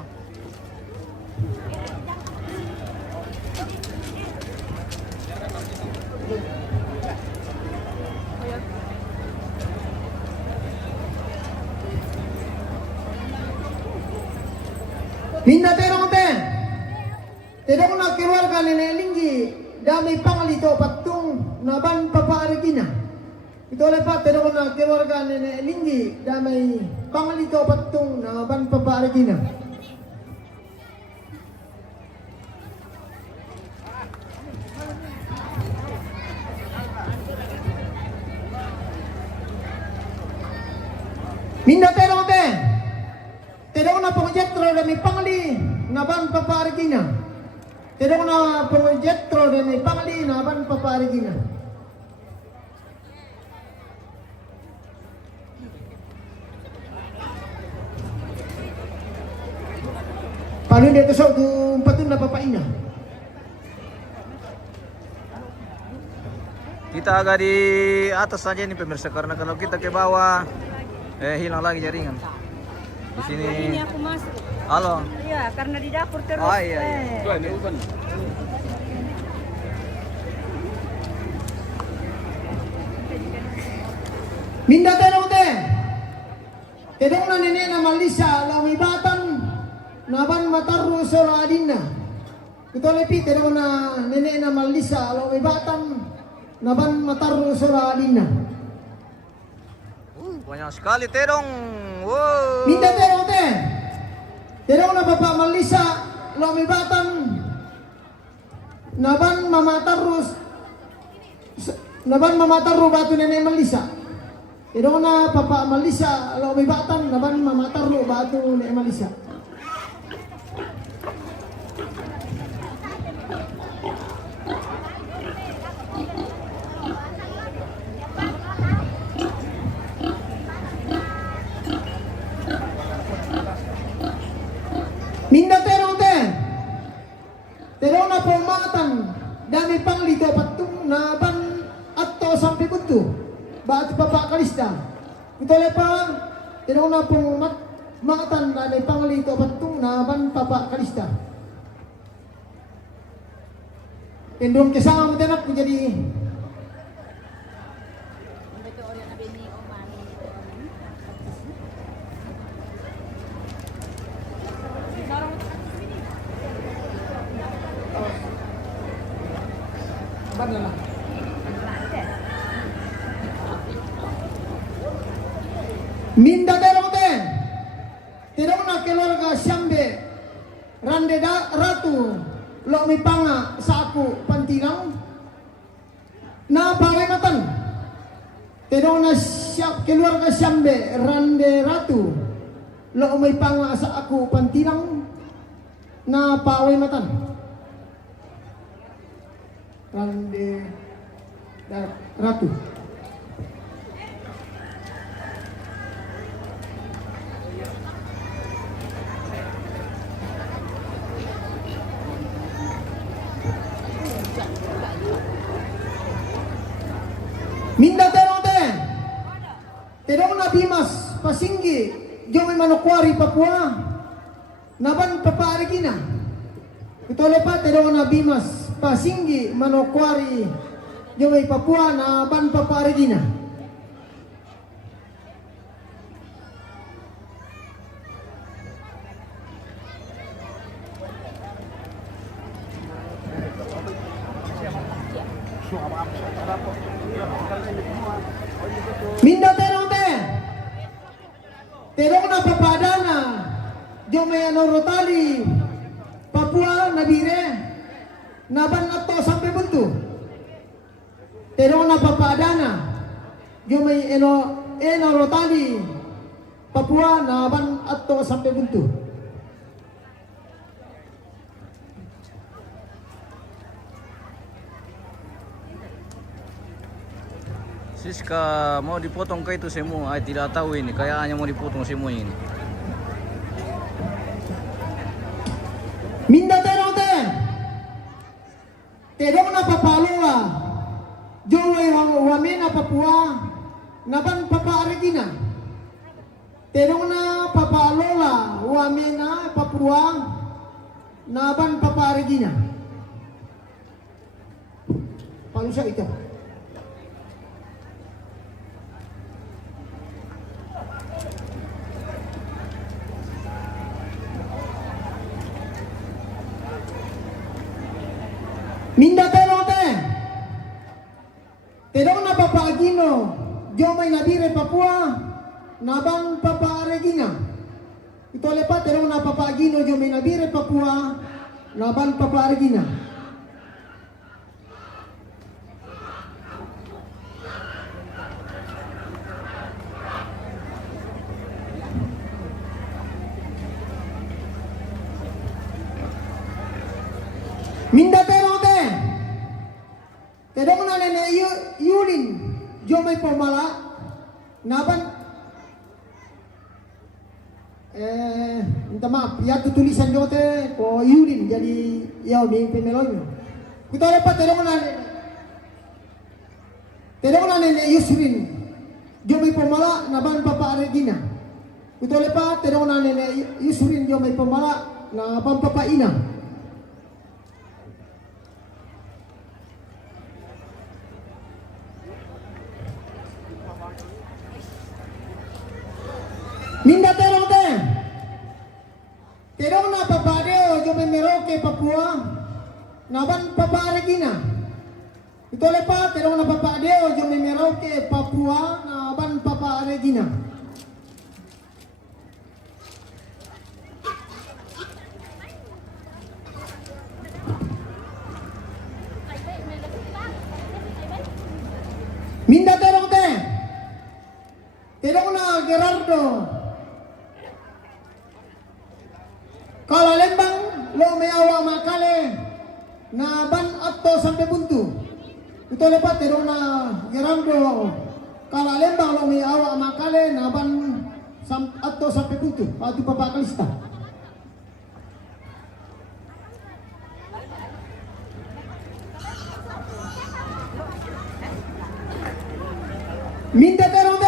Minda terong te. Tidak ko na keluarga nenelinggi dami pangalito patung naban papaarigina. Ito lang pa, tidak ko na keluarga nenelinggi dami pangalito patung naban papaarigina. Minda terong te. Tidak ko na pangjetro dami pangli naban papaarigina. Tidak ko na pangjetro dami pangli naban papaarigina. Paano dito sa patun na papaina? Kita agak di atas saja nih pemirsa, karena kalau kita ke bawah hilang lagi jaringan. Di sini. Ini aku masuk. Halo. Iya, karena di dapur terus. Oh iya. Minda terong te. Tidak na nenek na malisa lamibatan naban mataru sora adina. Ito lepi tidak na nenek na malisa lamibatan naban mataru sora adina. Banyak sekali terong. Wow. Minda terong te. Tidak na bapak malisa lamibatan naban mamataru batu nenek malisa. Tidak na papa malisa lamibatan naban mamataru batu nenek malisa. Minda terong te. Terong na pumatan dami panglito patung naban atto sampai buntu. Batu Bapak Kalista. Ito lepa terong na pumatan dami panglito patung naban Bapak Kalista. Pendung kesama mo tenak menjadi Minda terong te. Terong na keluarga Syambe Rande Ratu lo mipanga sa ako pantinang na pareng Terong na siya keluarga Syambe Rande Ratu. Lo may pangasa ako pantinang na paaway matan. Rande Ratu. Minda terong terong na Bimas Pasinggi Jomay Manokwari Papua Naban Papaarigina. Ito pa terong na Bimas Pasinggi Manokwari Jomay Papua Naban Papaarigina. Minda terong terong na Papadana Jomay Rotali Papua Nabire Naban ato sampai buntu. Terong na Papadana Jomay Rotali Papua Naban ato sampai buntu. Siska, mau dipotong ke itu semua? Tidak tahu ini, kayaknya mau dipotong semua ini. Minda terong terong na Papaloa Jomay Wamena Papua Naban Papaarigina. Terong na Papalola Wamena Papua Naban Papaarigina. Palusa ito. Minda terong terong na Papaagino Jomay Nabire Papua Naban Papaarigina. Ito lepa terong na Papaagino Jomay Nabire Papua Naban Papaarigina. Minda terong terong na Nene Yulin Jomay Pomala Naban minta maaf ya tulisan jote po Yulin jadi ya may pemeloy. Kita dapat terong na Nene Yusrin Jomay Pomala Naban Papaarigina. Kita dapat terong na Nene Yusrin Jomay Pomala Naban Papaina. Minda terong terong na Papadeo Jomay Merauke Papua Naban Papaarigina. Ito lepa terong na Papadeo Jomay Merauke Papua Naban Papaarigina. Minda terong terong na Gerardo Kalalembang lo may awa makale Naban ato sampai buntu. Ito lepat terong na Gerardo Kalalembang lo may awa makale Naban ato sampai buntu. Pati papakalista. Minda terong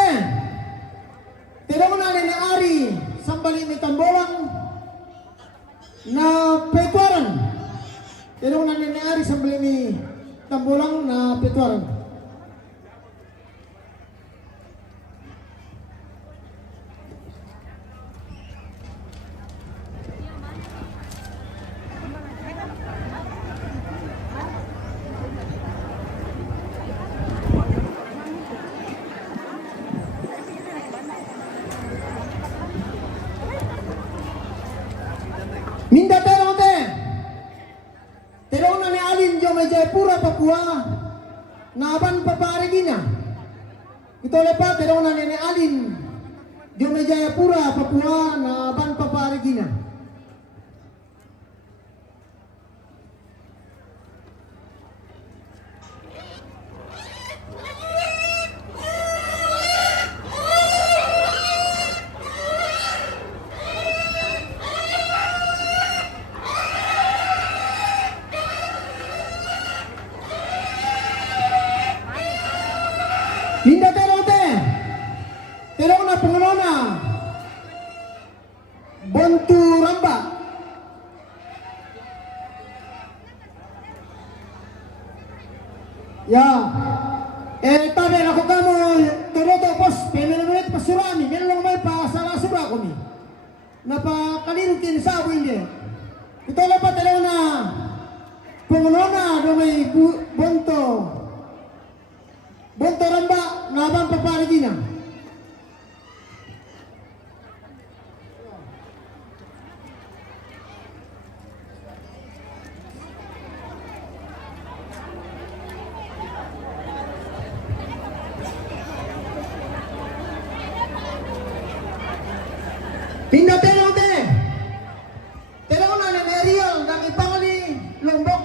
terong na Nene Ari Sambali may Tambolang na Petuaran. Terong na Nene Ari Sambali may Tambolang na Petuaran. Minda terong terong na ni Alin Jomay Jayapura Papua Naban Papaarigina. Ito lepat pero na Nene Alin. Di may Jayapura, Papua na ban paparigina. Hinda terote. Terong na pengelona. Bantu ramba. Ya. Tabi ako kamo teroto pos pemenemet pasurami. Meron may pa sala sura ko mi. Napakalintin sa winde. Ito na pa terong na pengelona do may bonto. Bonto ramba nabang paparigina. Pindah terong te. Terong na Real nang ipangli Lombok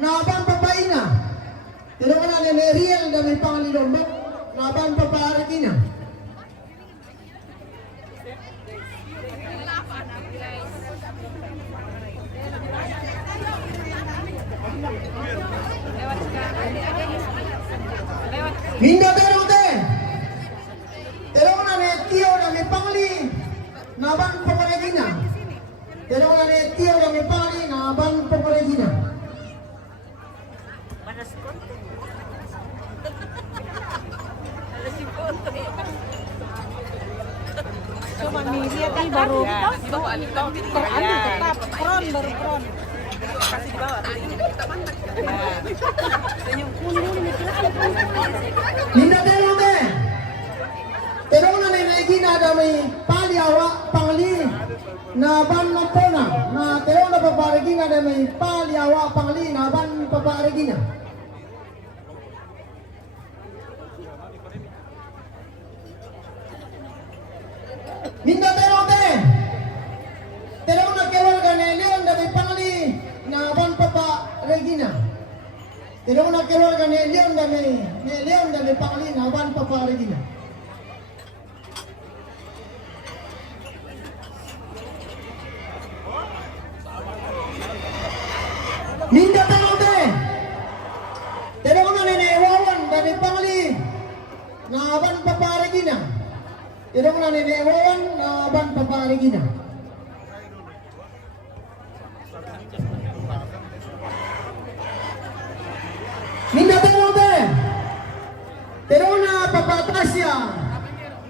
nabang papaina. Terong na Real nang ipangli Lombok nabang paparigina. Minda terong te. Terong na Tio nang ipangli naban paparigina. Terong na Tio nang ipangli naban paparigina. Cuma miliar kan baru tetap kron baru kron. Kasih di bawah. Hinda terong te. Terong na Gina damay paliawa pangli na ban mampona. Na terong na paparigina damay paliawa pangli na ban paparigina. Minda terong te. Terong na keluarga ni Leon damay pangli na ban paparigina. Terong na keluarga ni Leon damay pangli na ban paparigina. Minda terong te. Terong na Nene Wawan damay pangli na ban paparigina. Terong na Nene Wawan na ban paparigina. Minda terong te. Terong na papatasya.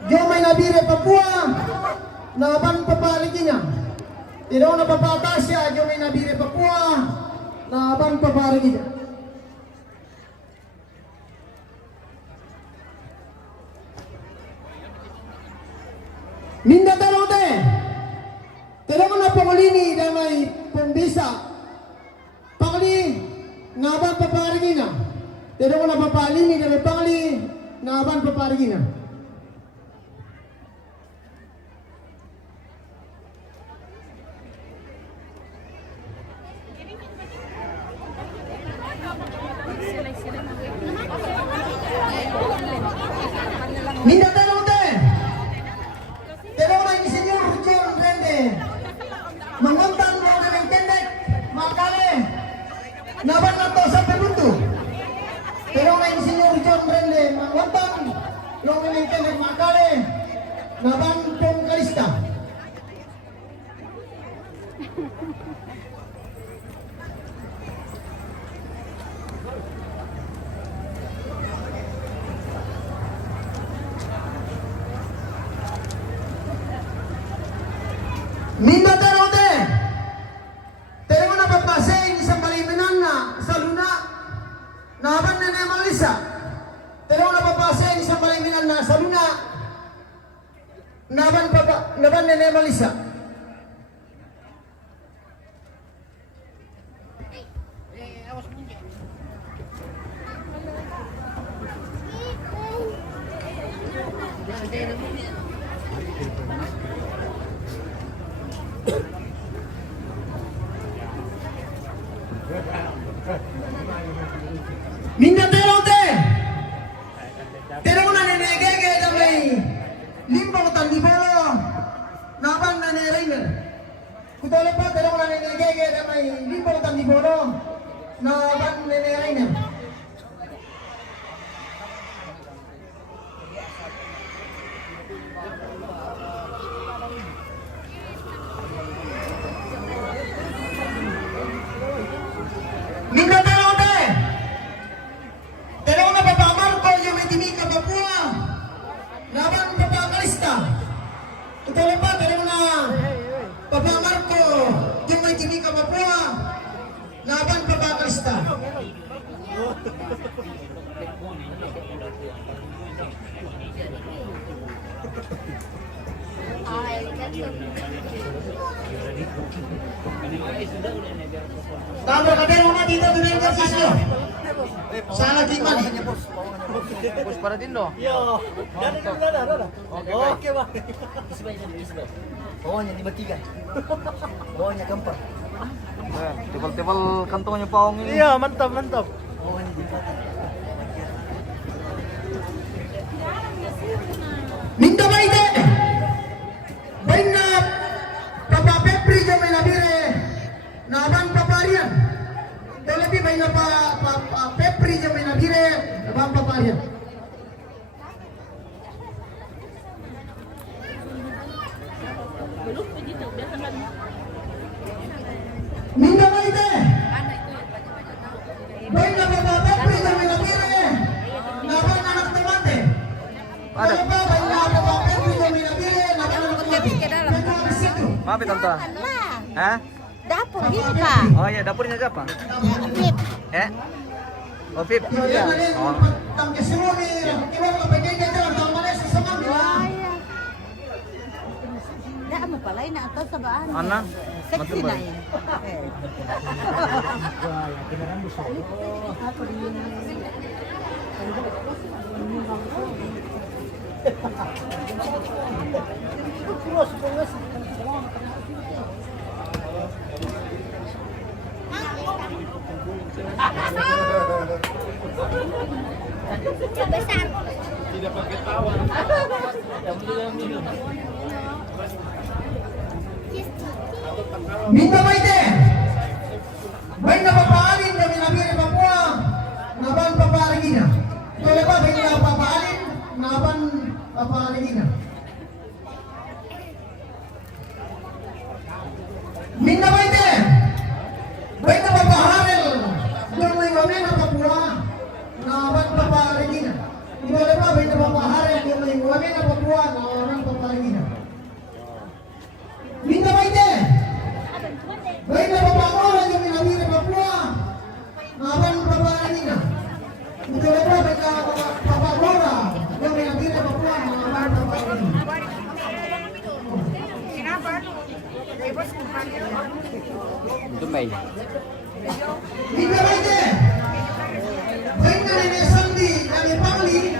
Jomay nabire Papua na ban paparigina. Terong na papatasya. Jomay nabire Papua na ban paparigina. Minda terong te. Terong na pangulini damay pembisa. Pangli na ban paparigina. Terong na papalini damay pangli na ban paparigina. Minda terong te. Terong na ni Senyor John Rende. Mangontan mo na ng tendek. Makale. Naban na to sa Perundo. Terong na ni Senyor John Rende. Mangontan mo na ng tendek. Makale. Naban pong Kalista. Minda terong te. Terong na papasay isang baliminan na sa luna. Naban na Malisa. Terong na papasay isang baliminan na sa luna. Naban na Malisa. Minda terong teh. Terong na nenegege damai. Limbang tandi bolo. Naban na neringer. Kutole pa terong na nenegege damai. Limbang tandi bolo. Naban na neringer. Minda terong teh. Terong na Papa Marco yung may timika Papua. Laban Papa Kalista. Ituloy pa, terong na Papa Marco yung may timika Papua. Laban Papa Kalista. Tama ka terong na dito tuloy ka sisyo. Sana gimana? Push para din do. Yo. Oke, Bang. Bawahnya dibatikan. Bawahnya gampang. Tebal-tebal kantongnya paong ini. Iya, mantap, mantap. Bawahnya dibatikan. Minta baite. Baina Papa Pepri jo may labire. Naban paparian. Lebih baina Papa Pepri jo may labire. Naban paparian. Minta baite. Baina Papa Pepri jo may labire. Naban anak temate. Ada. Baina Papa Pepri jo may labire. Naban anak temate. Maaf ya tante. Hah? Dapur gitu kak. Oh iya, dapurnya siapa? Pip. Eh? Oh, Pip. Iya. Oh. Dah mo pala na ato sa baan. Ana? Sexy na yan. Minta baite. Baik na papaalin kami nabiri Papua. Naban papaalagina. Tole ba baik na papaalin naban papaalagina. Minta baite. Baik na papaharil yung may wame na Papua. Naban papaalagina. Tole ba baik na papaharil yung may wame na Papua. Naban papaalagina. Minta baite. Baik na papakola yung minabiri Papua. Naban papalagina. Ito na ba baik na papakola yung minabiri Papua. Naban papalagina. Itu main. Minta baite. Baik na ninesandi kami pangli.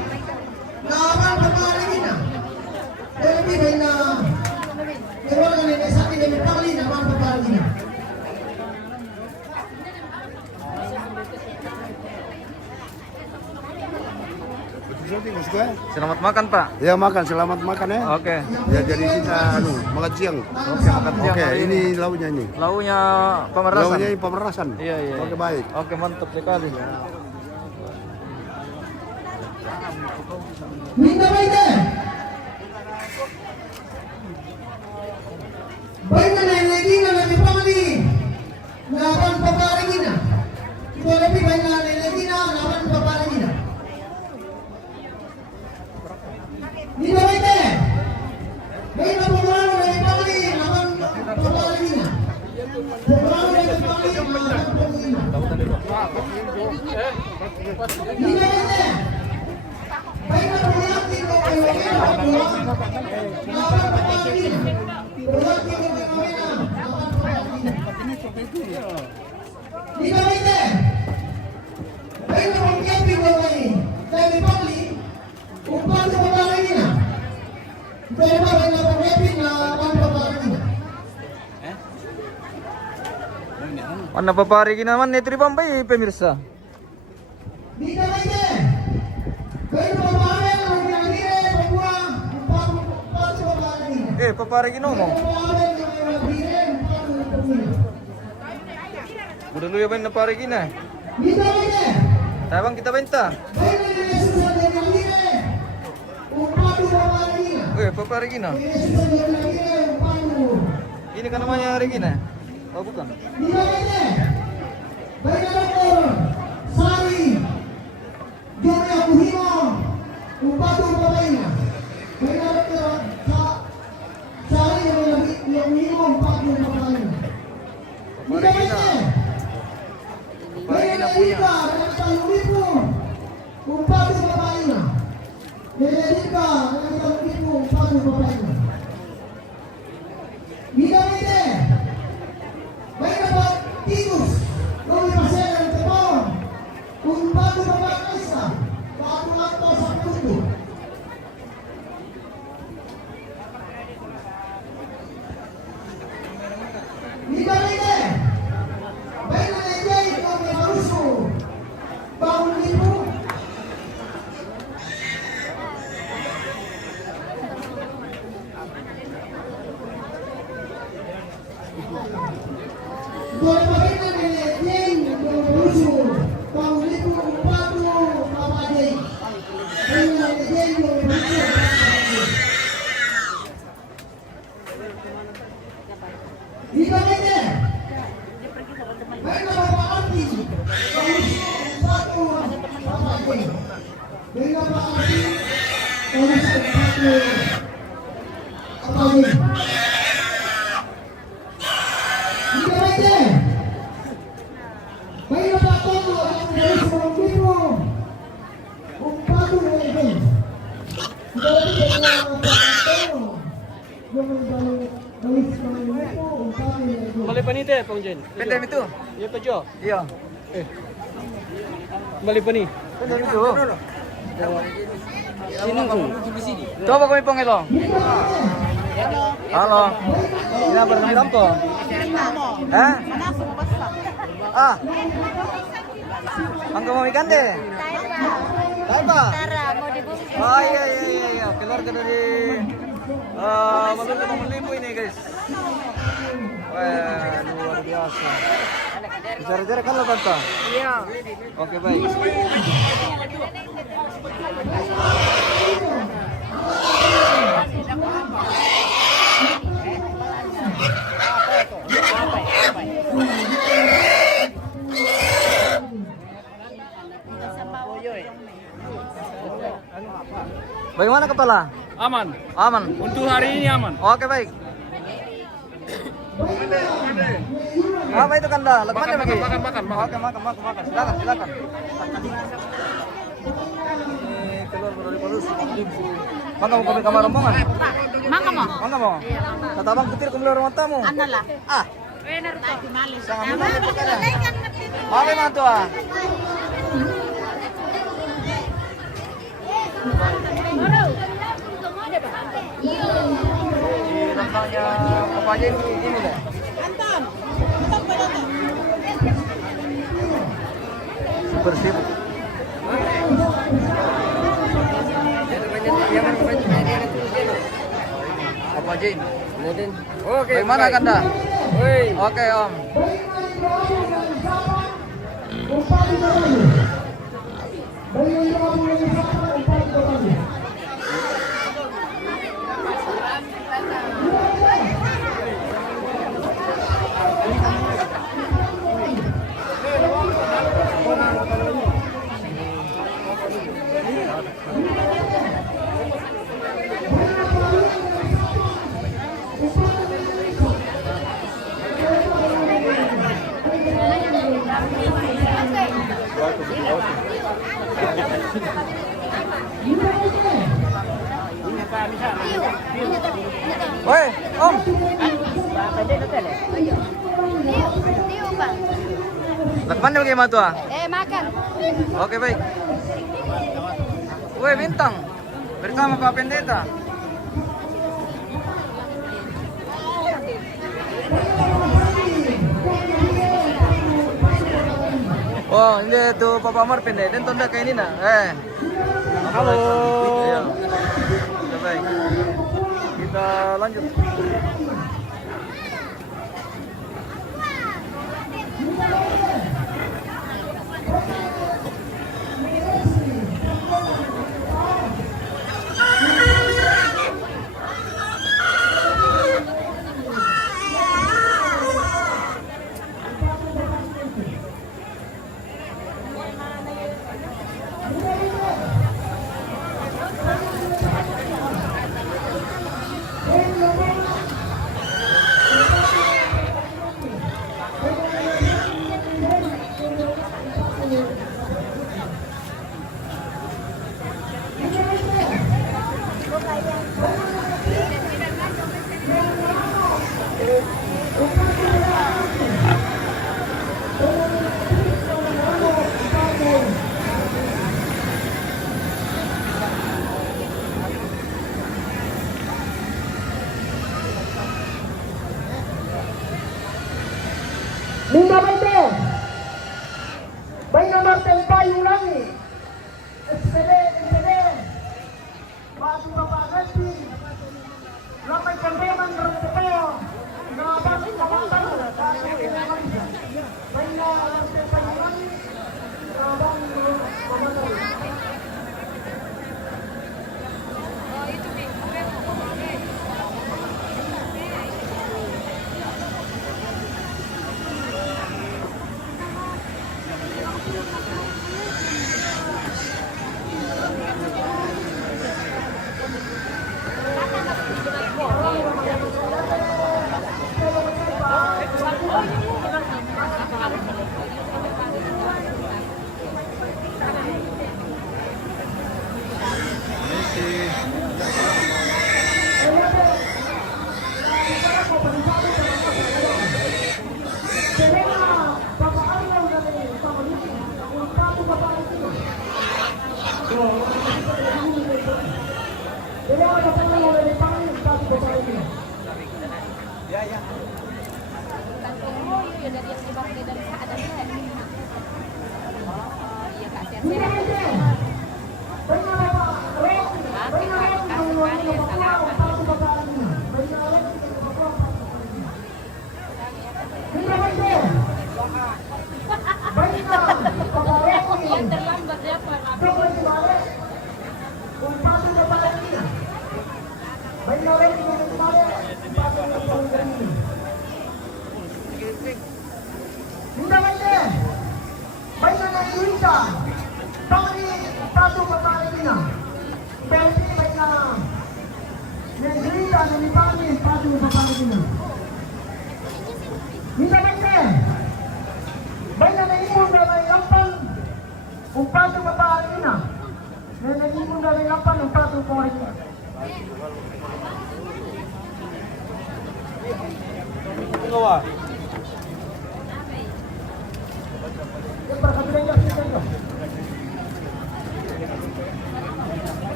Naban papalagina. Tapi baik na Kewala na ninesandi kami pangli. Naban papalagina. Selamat makan, Pak. Ya makan, selamat makan ya. Oke. Ya jadi kita makan siang. Oke, makan siang. Oke, hari ini launya ini. Launya pemerasan. Launya ini pemerasan. Iya, iya. Oke, baik. Oke, mantap sekali. Minta baite. Baik na nailagina na di pangli. Naban papalagina. Ito lebih baik na nailagina. Naban papalagina. Minta baite. Baik na pumulano na di pangli. Naban papalagina. Pumulano na di pangli. Naban papalagina. Minta baite. Baik na pumulati ko kayo kayo Papua. Naban papalagina. Pumulati ko kayo kayo. Naban papalagina. Minta baite. Baik na pumulati ko kayo. Kayo di pangli. Upang sa papalagina. Mana paparigi naman ni Tribambay, pemirsa. Dito lagi. Kayo pamahal ang nangyari, pagbuang, paso ba lagi? Paparigi no mo. Udah lu ya ba na parigi na? Dito lagi. Tabang kita benta. Kayo na Yesus ang nangyari. Upado ba lagi na? Paparigi na. Yesus ang nangyari, upado. Ini kan namanya Regina. Oh bukan. Dito lagi. Bayan Sari. Jone Akuhimo. Upado ba lagi na? Bayan Sari yang Akuhimo, upado ba lagi na? Dito lagi. Paparigi na punya. Balik pa ni te, Pong Jen. Pendem itu. Iya pa Jo. Iya. Balik pa ni. Pendem itu. Sino ko? Coba kami pangilong. Halo. Kenapa kami lampu? Hah? Angka mau ikan deh. Tahu pak? Mau dibungkus. Oh iya. Keluarga dari Maluku Lipo ini guys. Wah, luar biasa. Bicara-bicara kan lo tante? Iya. Oke baik. Bagaimana kepala? Aman. Aman. Untuk hari ini aman. Oke baik. Apa itu kanda? Lekmannya bagi? Makan. Oke makan. Silakan. Ini keluar dari polisi. Mangga mau ke kamar rombongan? Mangga mau? Kata abang petir ke rumah tamu. Anala. Sangat benar itu kan. Oke mantu ah. Namanya apa aja ini deh. Super sip. Apa aja ini? Oke. Bagaimana kanda? Oke om. Woi, om. Lekmannya bagaimana tuh? Makan. Oke baik. Woi bintang. Bersama Pak Pendeta. Oh, hindi to Papa Marvin eh. Dito na kayo nina. Halo. Iya. Oke, baik. Kita lanjut. Linda Baite, Baina Martel Payung Langit, SPD, Batu Bapak Ganti, Ramai Kandeman Bersepo, Nabat Kawasan, Baina Martel Payung Langit, Abang Komandan.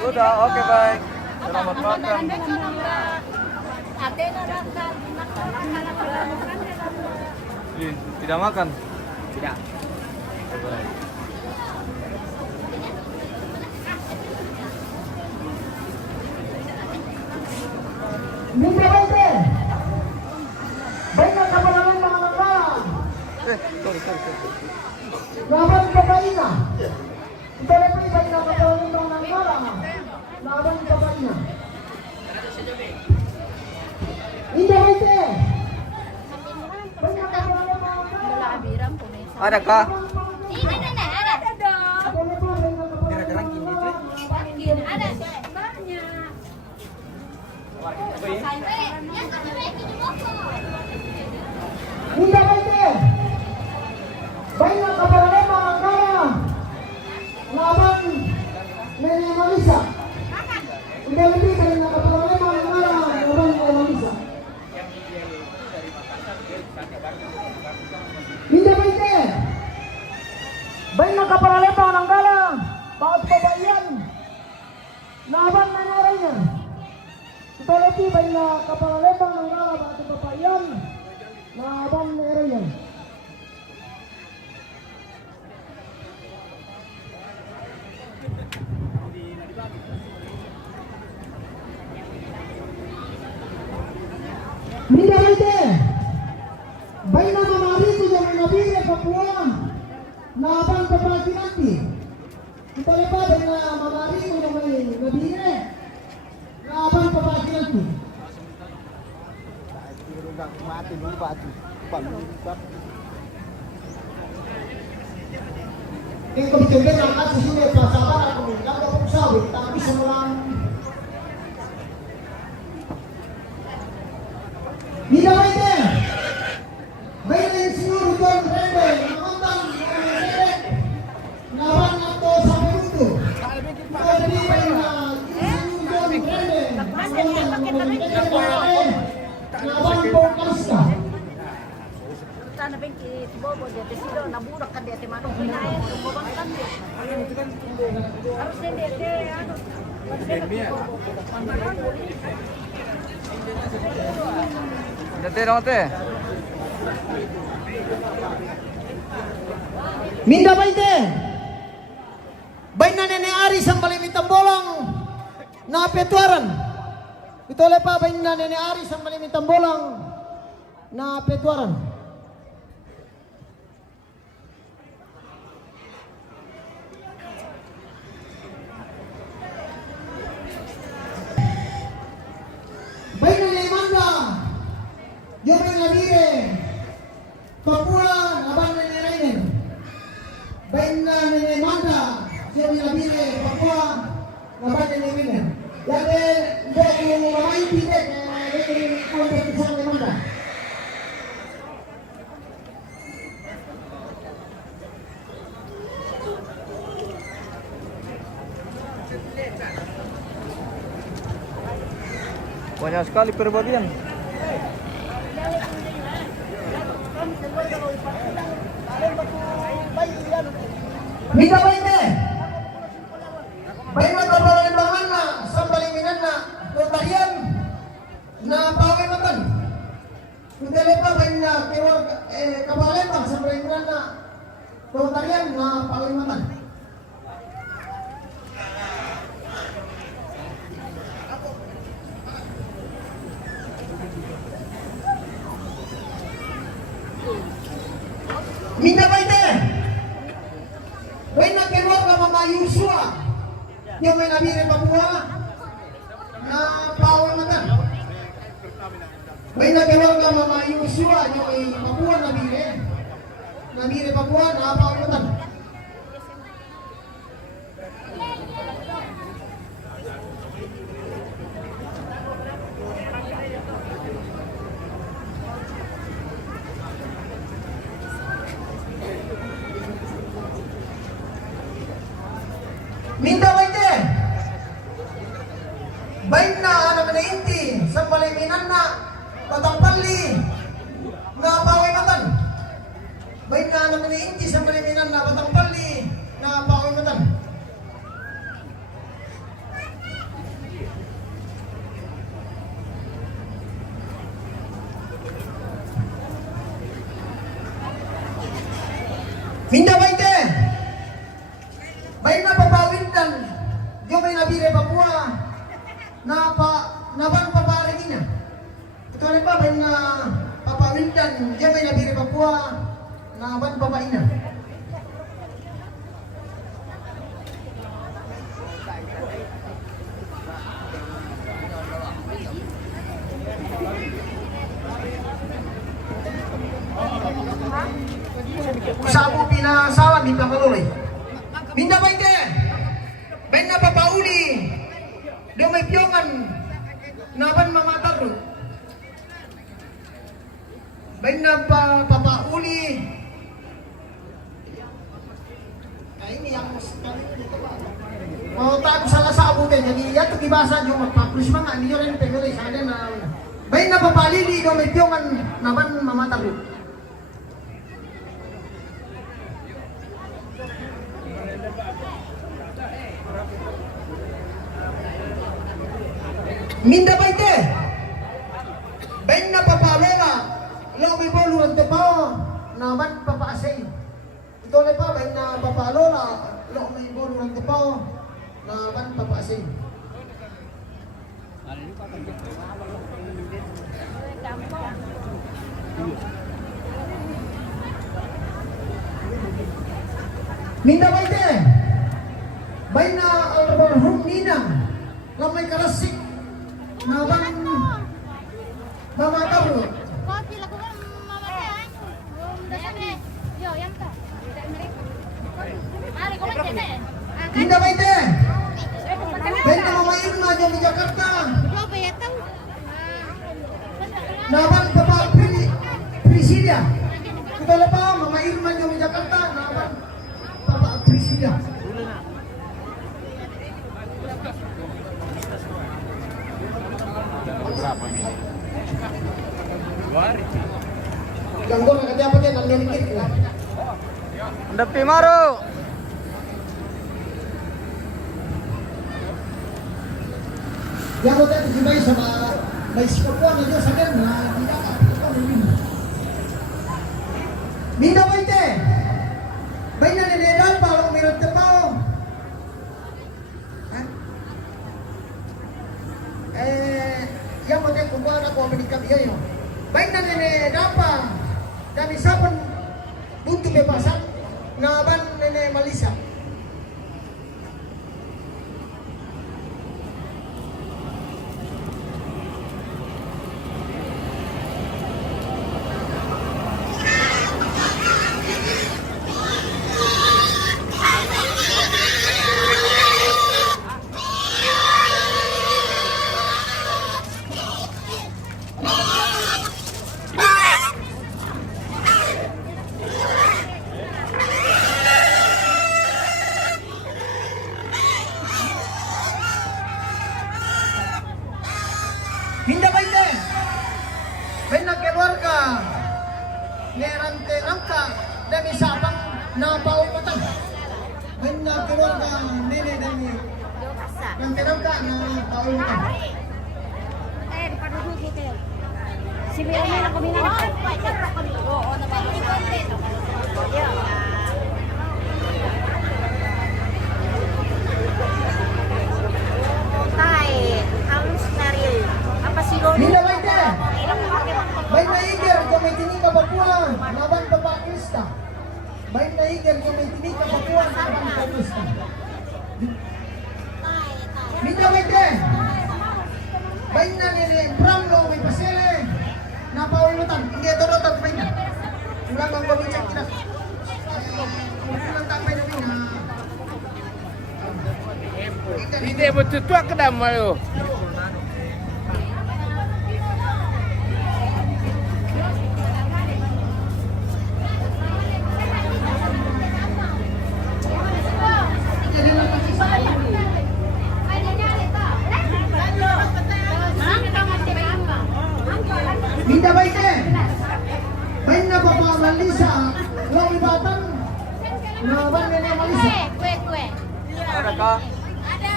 Sudah, oke baik. Selamat makan. Tidak makan. Tidak. Minta baite. Baik na kapalaran mga nangga. Sorry. Laban kapaina. Ito lang po baik na kapalaran mga nangga. Laban kapaina. Minta baite. Baik na kapalaran mga nangga. Ada kah? Minta baite. Baik na kapalaran mga nangga. Laban Nene Marisa. Ito lang po baik na kapalaran mga nangga. Laban Nene Marisa. Minta baite. Baik na kapalaran mga nangga. Baot pabayan. Laban na naranya. Ito lang po baik na kapalaran mga nangga. Baot pabayan. Laban na naranya. Minta baite. Baik na mamari ko yung nabire Papua. Laban papagi nanti. Kita lepas baik na mamari ko yung nabire. Laban papagi nanti. Mati lupa tuh. Lupa. Kaya kung bitin ang kasi sila pasabar ako lang ako sawit tapi semulang Minta baite. Baik na yung siguro doon rende. Namantan rende. Laban ato sa minuto. Ito di baik na yung siguro doon rende. Laban po kalista. Sana bengki bobo dia silo naburak kan dia manong hinay tumobang kan dia. Harus dia anu. Dati dong teh. Minta baite. Baik na Nene Ari sambali mitang bolong na petuaran. Ito lepa baik na Nene Ari sambali mitang bolong na petuaran. Baik na Nene Manda. Yung may nabire. Papua laban na Nene Rainen. Baik na Nene Manda. Yung may nabire. Papua laban na Nene Rainen. Jadi, hindi ko maintindihan na yung kompetisi ng Nene Manda. Banyak sekali perbandingan. Minta baite. Baik na kapalimbangan na sambalinan na notarian na pawimatan. Hindi lepa baik na kapalimbang sambalinan na notarian na pawimatan. Minta baite. Baik na keluar ka Mama Yusua. Yung may nabire Papua na pawimatan. Baik na keluar ka Mama Yusua. Yung may Papua nabire. Nabire Papua na pawimatan. Minta baite. Baik na anak na inti sa paliminan na Batangpali na pawimatan. Baik na anak na inti sa paliminan na Batangpali na pawimatan. Pawindan, Jomay Nabire Papua, naban paparingina. Ito rin pa, bain na Papawindan, Jomay Nabire Papua, naban papaina. Sabu pinasawan di pangkaluloy. Minda ba ite? Bain na papauli. Do may piyongan. Naban mamatar. Bain na papauli. Ay ini yang mau tayo salah sa abutin. Jadi yan ito ibasa yung magpapris mga. Hindi nyo rin peguloy sa akin na. Bain na papalili. Do may piyongan. Naban mamatar. Minda ba ite? Ben na papalela, lobi bolu ang tepao, naman papaasay. Ito na pa, ben na papalola, lobi bolu ang tepao, naman papaasay. Minda ba ite? Ben na albarhum ninang, lamay karasik, naban mamatar lo. Kopi lagu kan mamatai. Dasane. Yo, yang ta. Mari kau macam ni. Minda ba ite? Ben na mamain na di Jakarta, Apa ya tahu? naban papa Presidia. Ito na pa, mamain na di Jakarta, naban papa Presidia. Ganggu na kaya pa yan, ang nilikit ko. Dapi Maro. Yang ko tayo si Bay sa may sikopuan na Diyos sa akin na hindi ka Minda ba ite? Bay na niledan pa, alam umirot ka pa o. Yang ko tayo kukuha na ko Amerikang iyan yun. Bay na niledan pa, dami sapan buntu bebasan, naban nene Malisa. Minda ba ite? May nagkeluarga Nerante rangka dami sabang napaumatan. May nagkeluarga nene dami Nerante rangka napaumatan. Si Bea na lang kami na. Oo, naman. Minda ba ite? May naiger kung may tinig ka Papua, naban Papakista. May naiger kung may tinig ka Papua, naban Papakista. Minda ba ite? May na nili Bramlo, may pasele, napawilutan. Hindi ito rotan, may na. Wala bang babicak kita. Walang tambay na may na. Hindi mo tutuak ka na mayo. Minda ba ite? May na Malisa, long ibatan, naban nene Malisa. Kue. Ada ka? Ada.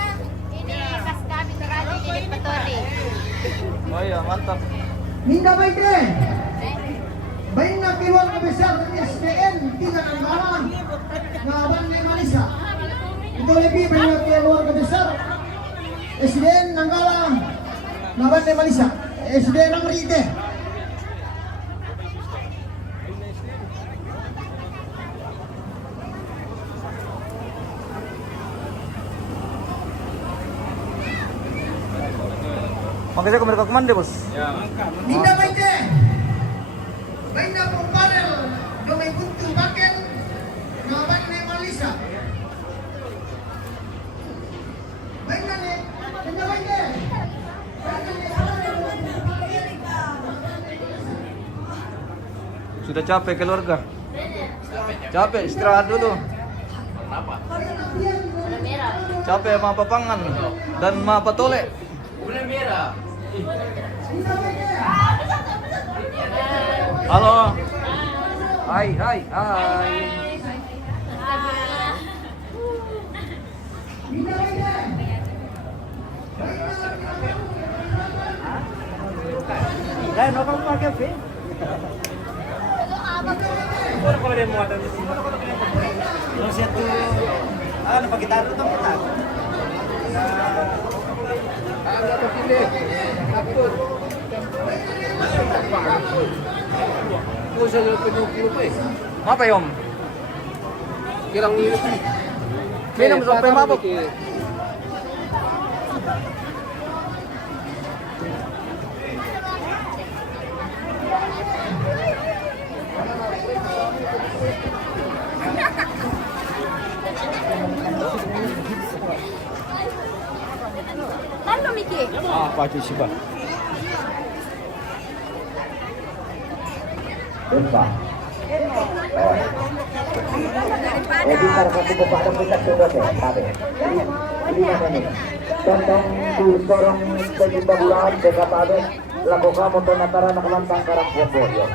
Ini kas kami terali ini petani. Oh iya, mantap. Minda ba ite? May na kiluan ka besar ng SPN, tingnan ang malang, naban nene Malisa. Ito lebih may na kiluan SDN Nanggala lawan di Malaysia. SDN Amrite. Makanya kemarin ke kemana bos? Ninda Maite. Baina Pomparel. Domay Buntu Baken. Lawan di Malaysia. Baina ni. Ninda Maite. Sudah capek keluarga? Capek, istirahat dulu. Capek sama papangan dan sama patole. Halo. Hai, hai, hai. Apa ya om? Kirang Minum sampai mabuk. Ano, Miki? apa itu sih, Pak? Lupa. Jadi karena kita pada kita sudah deh, ini mana nih? Tentang tu seorang penyembah bulan dekat ada lakukan motor natara nak lantang karang boyo.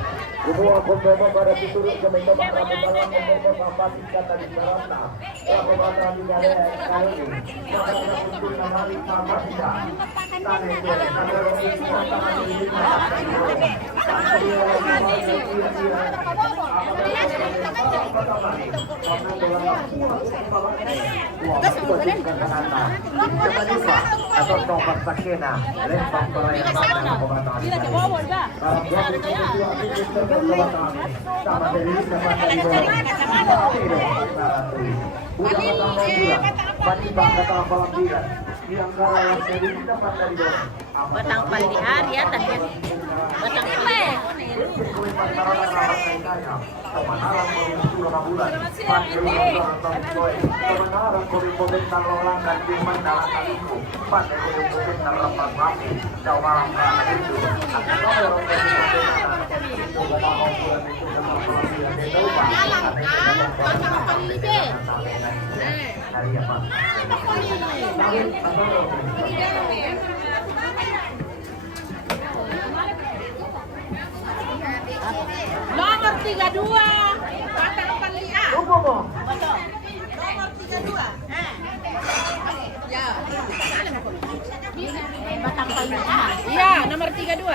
Ibu aku coba pada diturut ke meja dalam membawa apa kata di sana. Aku pada di dalam kali ini. Pada untuk mengenali apa kita. Tane itu ada atau tongkat sakena lempang perayaan sama dari Batang Paliar ya tadi. Batang Paliar. Nomor 32. Batang Paliar. Nomor 32. Ya. Batang Paliar. Iya, nomor 32.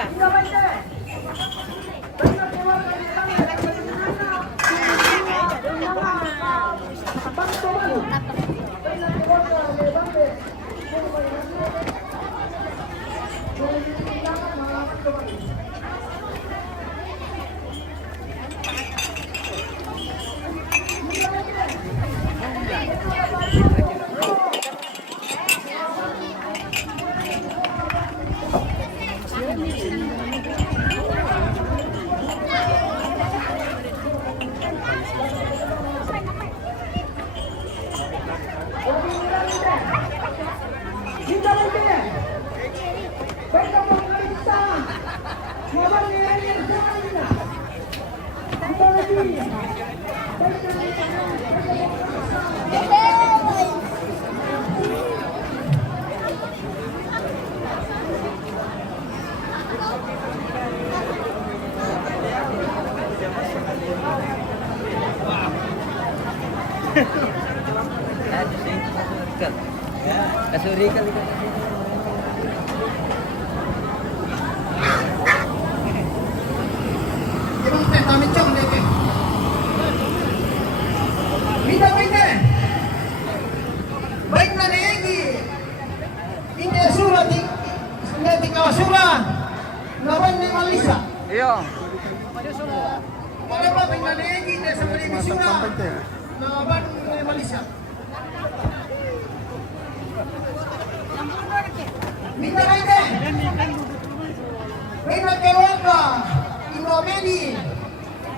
Kasuri kali. Baik na lagi. Ini Kawasura, lawan ni Malisa. Iya. Wala ba pinanegi na sa Marisura, lawan ni Malisa. Minta kaite. Minta keluarga, Indomeni,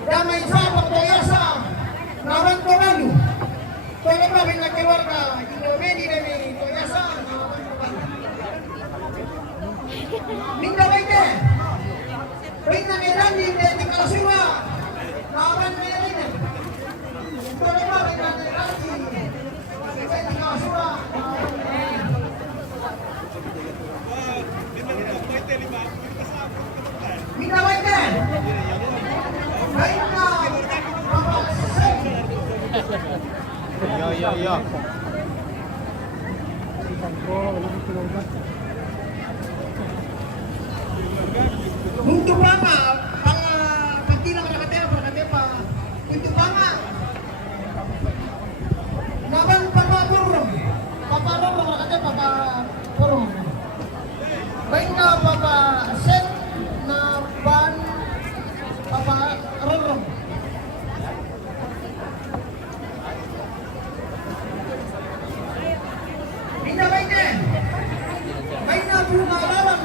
damai sa pagpayasa, lawan Tomalu. Wala ba minta keluarga, Indomeni, damai pagpayasa, lawan Tomalu. Minta kaite. Minta Mirandi, di Kalasura, lawan Mirandi. Wala ba minta Mirandi, di Kalasura, minta kaite. Minta Bapak Sek. Ya. Untuk apa? Patilang nakatepa. Untuk apa? Laban papapurong. Papalong nakatepa papapurong. Baik na papa set na ban papa rorong. Minta baik deh. Baik na bunga lawan.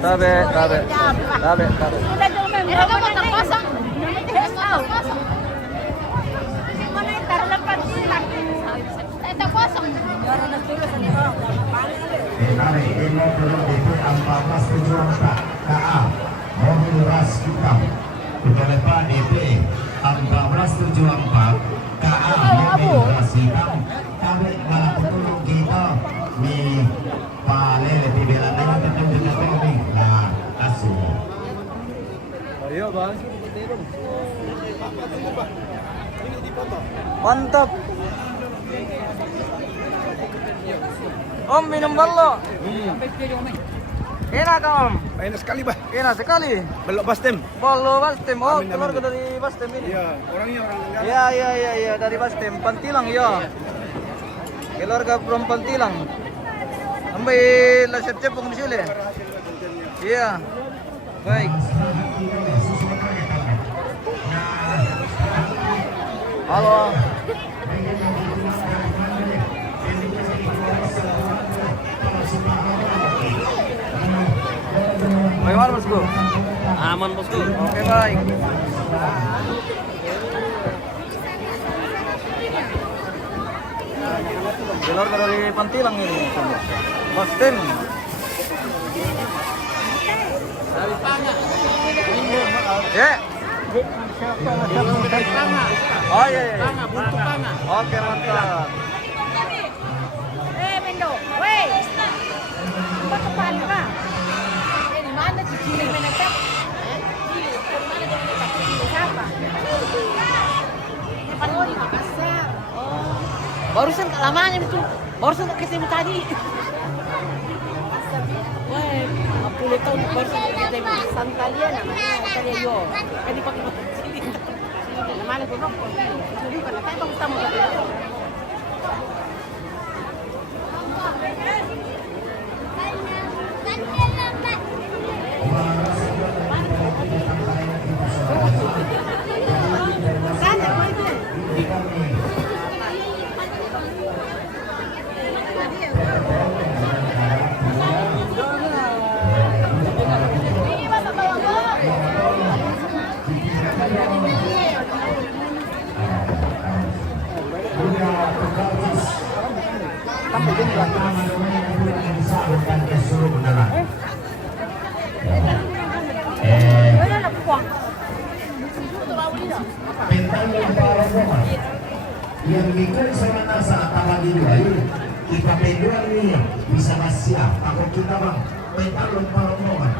Tabe. Era ka matangkasang. Mana yung tarlapan sila? Tapasang. Hari ini belum itu 14 tujuan KA mobil ras hitam. Kita lepas DP 1474 KA mobil ras hitam. Kami malah petulung kita di Pale di Belan dengan dengan kami. Nah, asli. Ayo, Bang. Mantap. Om minum ballo. Enak kan Om? Enak sekali, Bah. Enak sekali. Belok Bastem. Ballo Bastem. Oh, Amin, keluarga amin. dari Bastem ini. Iya, orangnya orang enggak. Ya dari Bastem. Pantilang ya. Keluarga from Pantilang. Ambil lasep cepung di sini. Iya. Baik. Halo. Bagaimana bosku? Aman, Bosku. Oke baik. Keluarga dari Pantilang ini. Bastem. Ya. Oh iya. Oke, mantap. Mendo. Weh. Patepan ka. Di mana cicili menetap? Cili. Di mana dia menetap? Cili siapa? Panoni Makassar. Oh. Barusan lamanya itu. Barusan ketemu tadi. Weh, 40 tahun barusan ketemu Santalia namanya. Santalia yo. Kan dipakai pakai cili. Namanya tuh rokok. Jadi kan apa yang kamu tahu? Yang bikin sama nasa apalagi dua ini ipapenduan nih bisa masih aku kita bang pentalon paromongan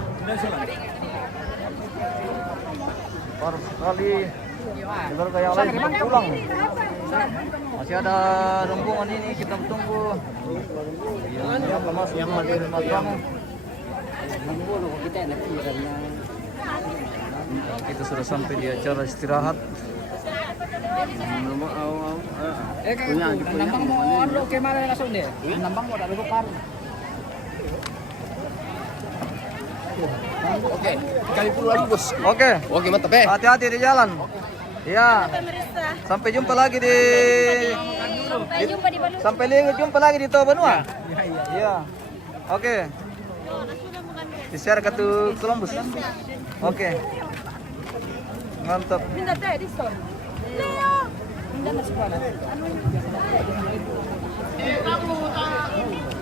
Baru sekali. Baru kayak lain pulang. Masih ada rombongan ini kita tunggu. Ya, masuk yang hadir madramu. Kita sudah sampai di acara istirahat. Nambang mo ano kay Mara langsung deh. Nambang mo ada par. Oke, kali puluh lagi bos. Oke. Oke mantap eh. Hati-hati di jalan. Iya. Sampai jumpa lagi di sampai jumpa lagi di Toa Benua. Iya. Oke. Di share ke Columbus. Oke. Mantap. Kamu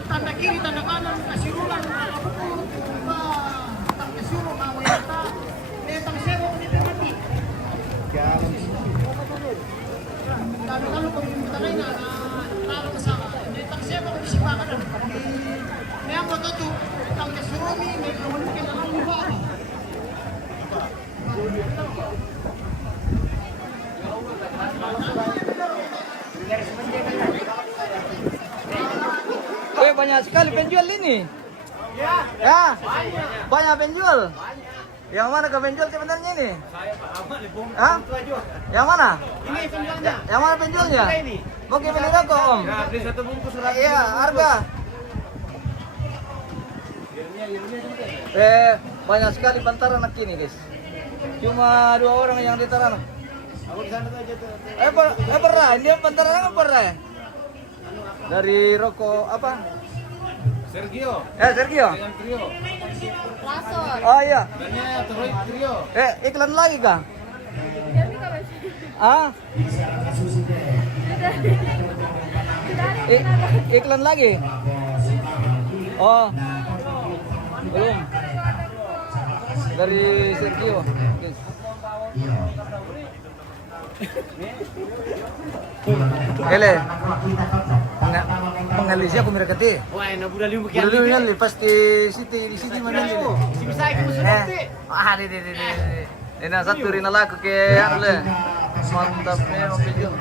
tanda kiri, tanda kanan, kasih rulang, tanda suruh mau yang tak, tanda sewa ini mati. Kalau kita lain lalu ke sana, tanda sewa di Sipakan. Yang betul tu tanda suruh ini mungkin dalam lupa. Wih, banyak sekali penjual ini. Ya, banyak penjual. Yang mana ke penjual sebenarnya ini? Hah? Yang mana? Ini penjualnya. Yang mana penjualnya? Mau beli rokok, Om? Ya, beli satu bungkus lah. Iya, harga. Banyak sekali bantaran anak ini, guys. Cuma 2 orang yang ditaran. Aku di sana aja tuh. Pernah? Dia bantaran apa pernah? Dari rokok apa? Sergio. Sergio. Dengan trio. Oh iya. Banyak terus trio. Iklan lagi kah? Ah? Iklan lagi? Oh. Belum. Dari Sergio. Guys. Ele. Pengalisi aku mereka ti. Wah, enak udah limu Udah dulu nyali pasti di sini mana ni. Si bisa ikut sunati. Di. Ina satu rina laku ke anu le. Mantap memang video.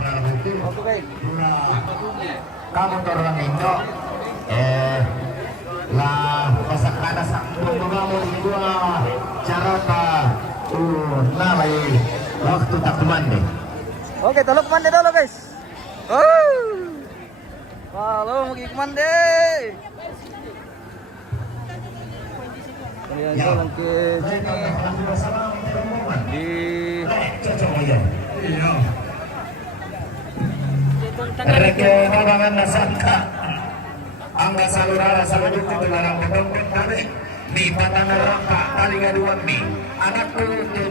Oke baik. kamu orang itu lah masak kada sanggup kamu dua cara nalai waktu tak mandi. Oke, tolong kemana dulu guys. Halo, mau kemana? Kalian jalan ke sini di Reke mabangan nasangka angga salurara sama itu dalam ketemu kami di patangan rangka paling aduan mi anakku itu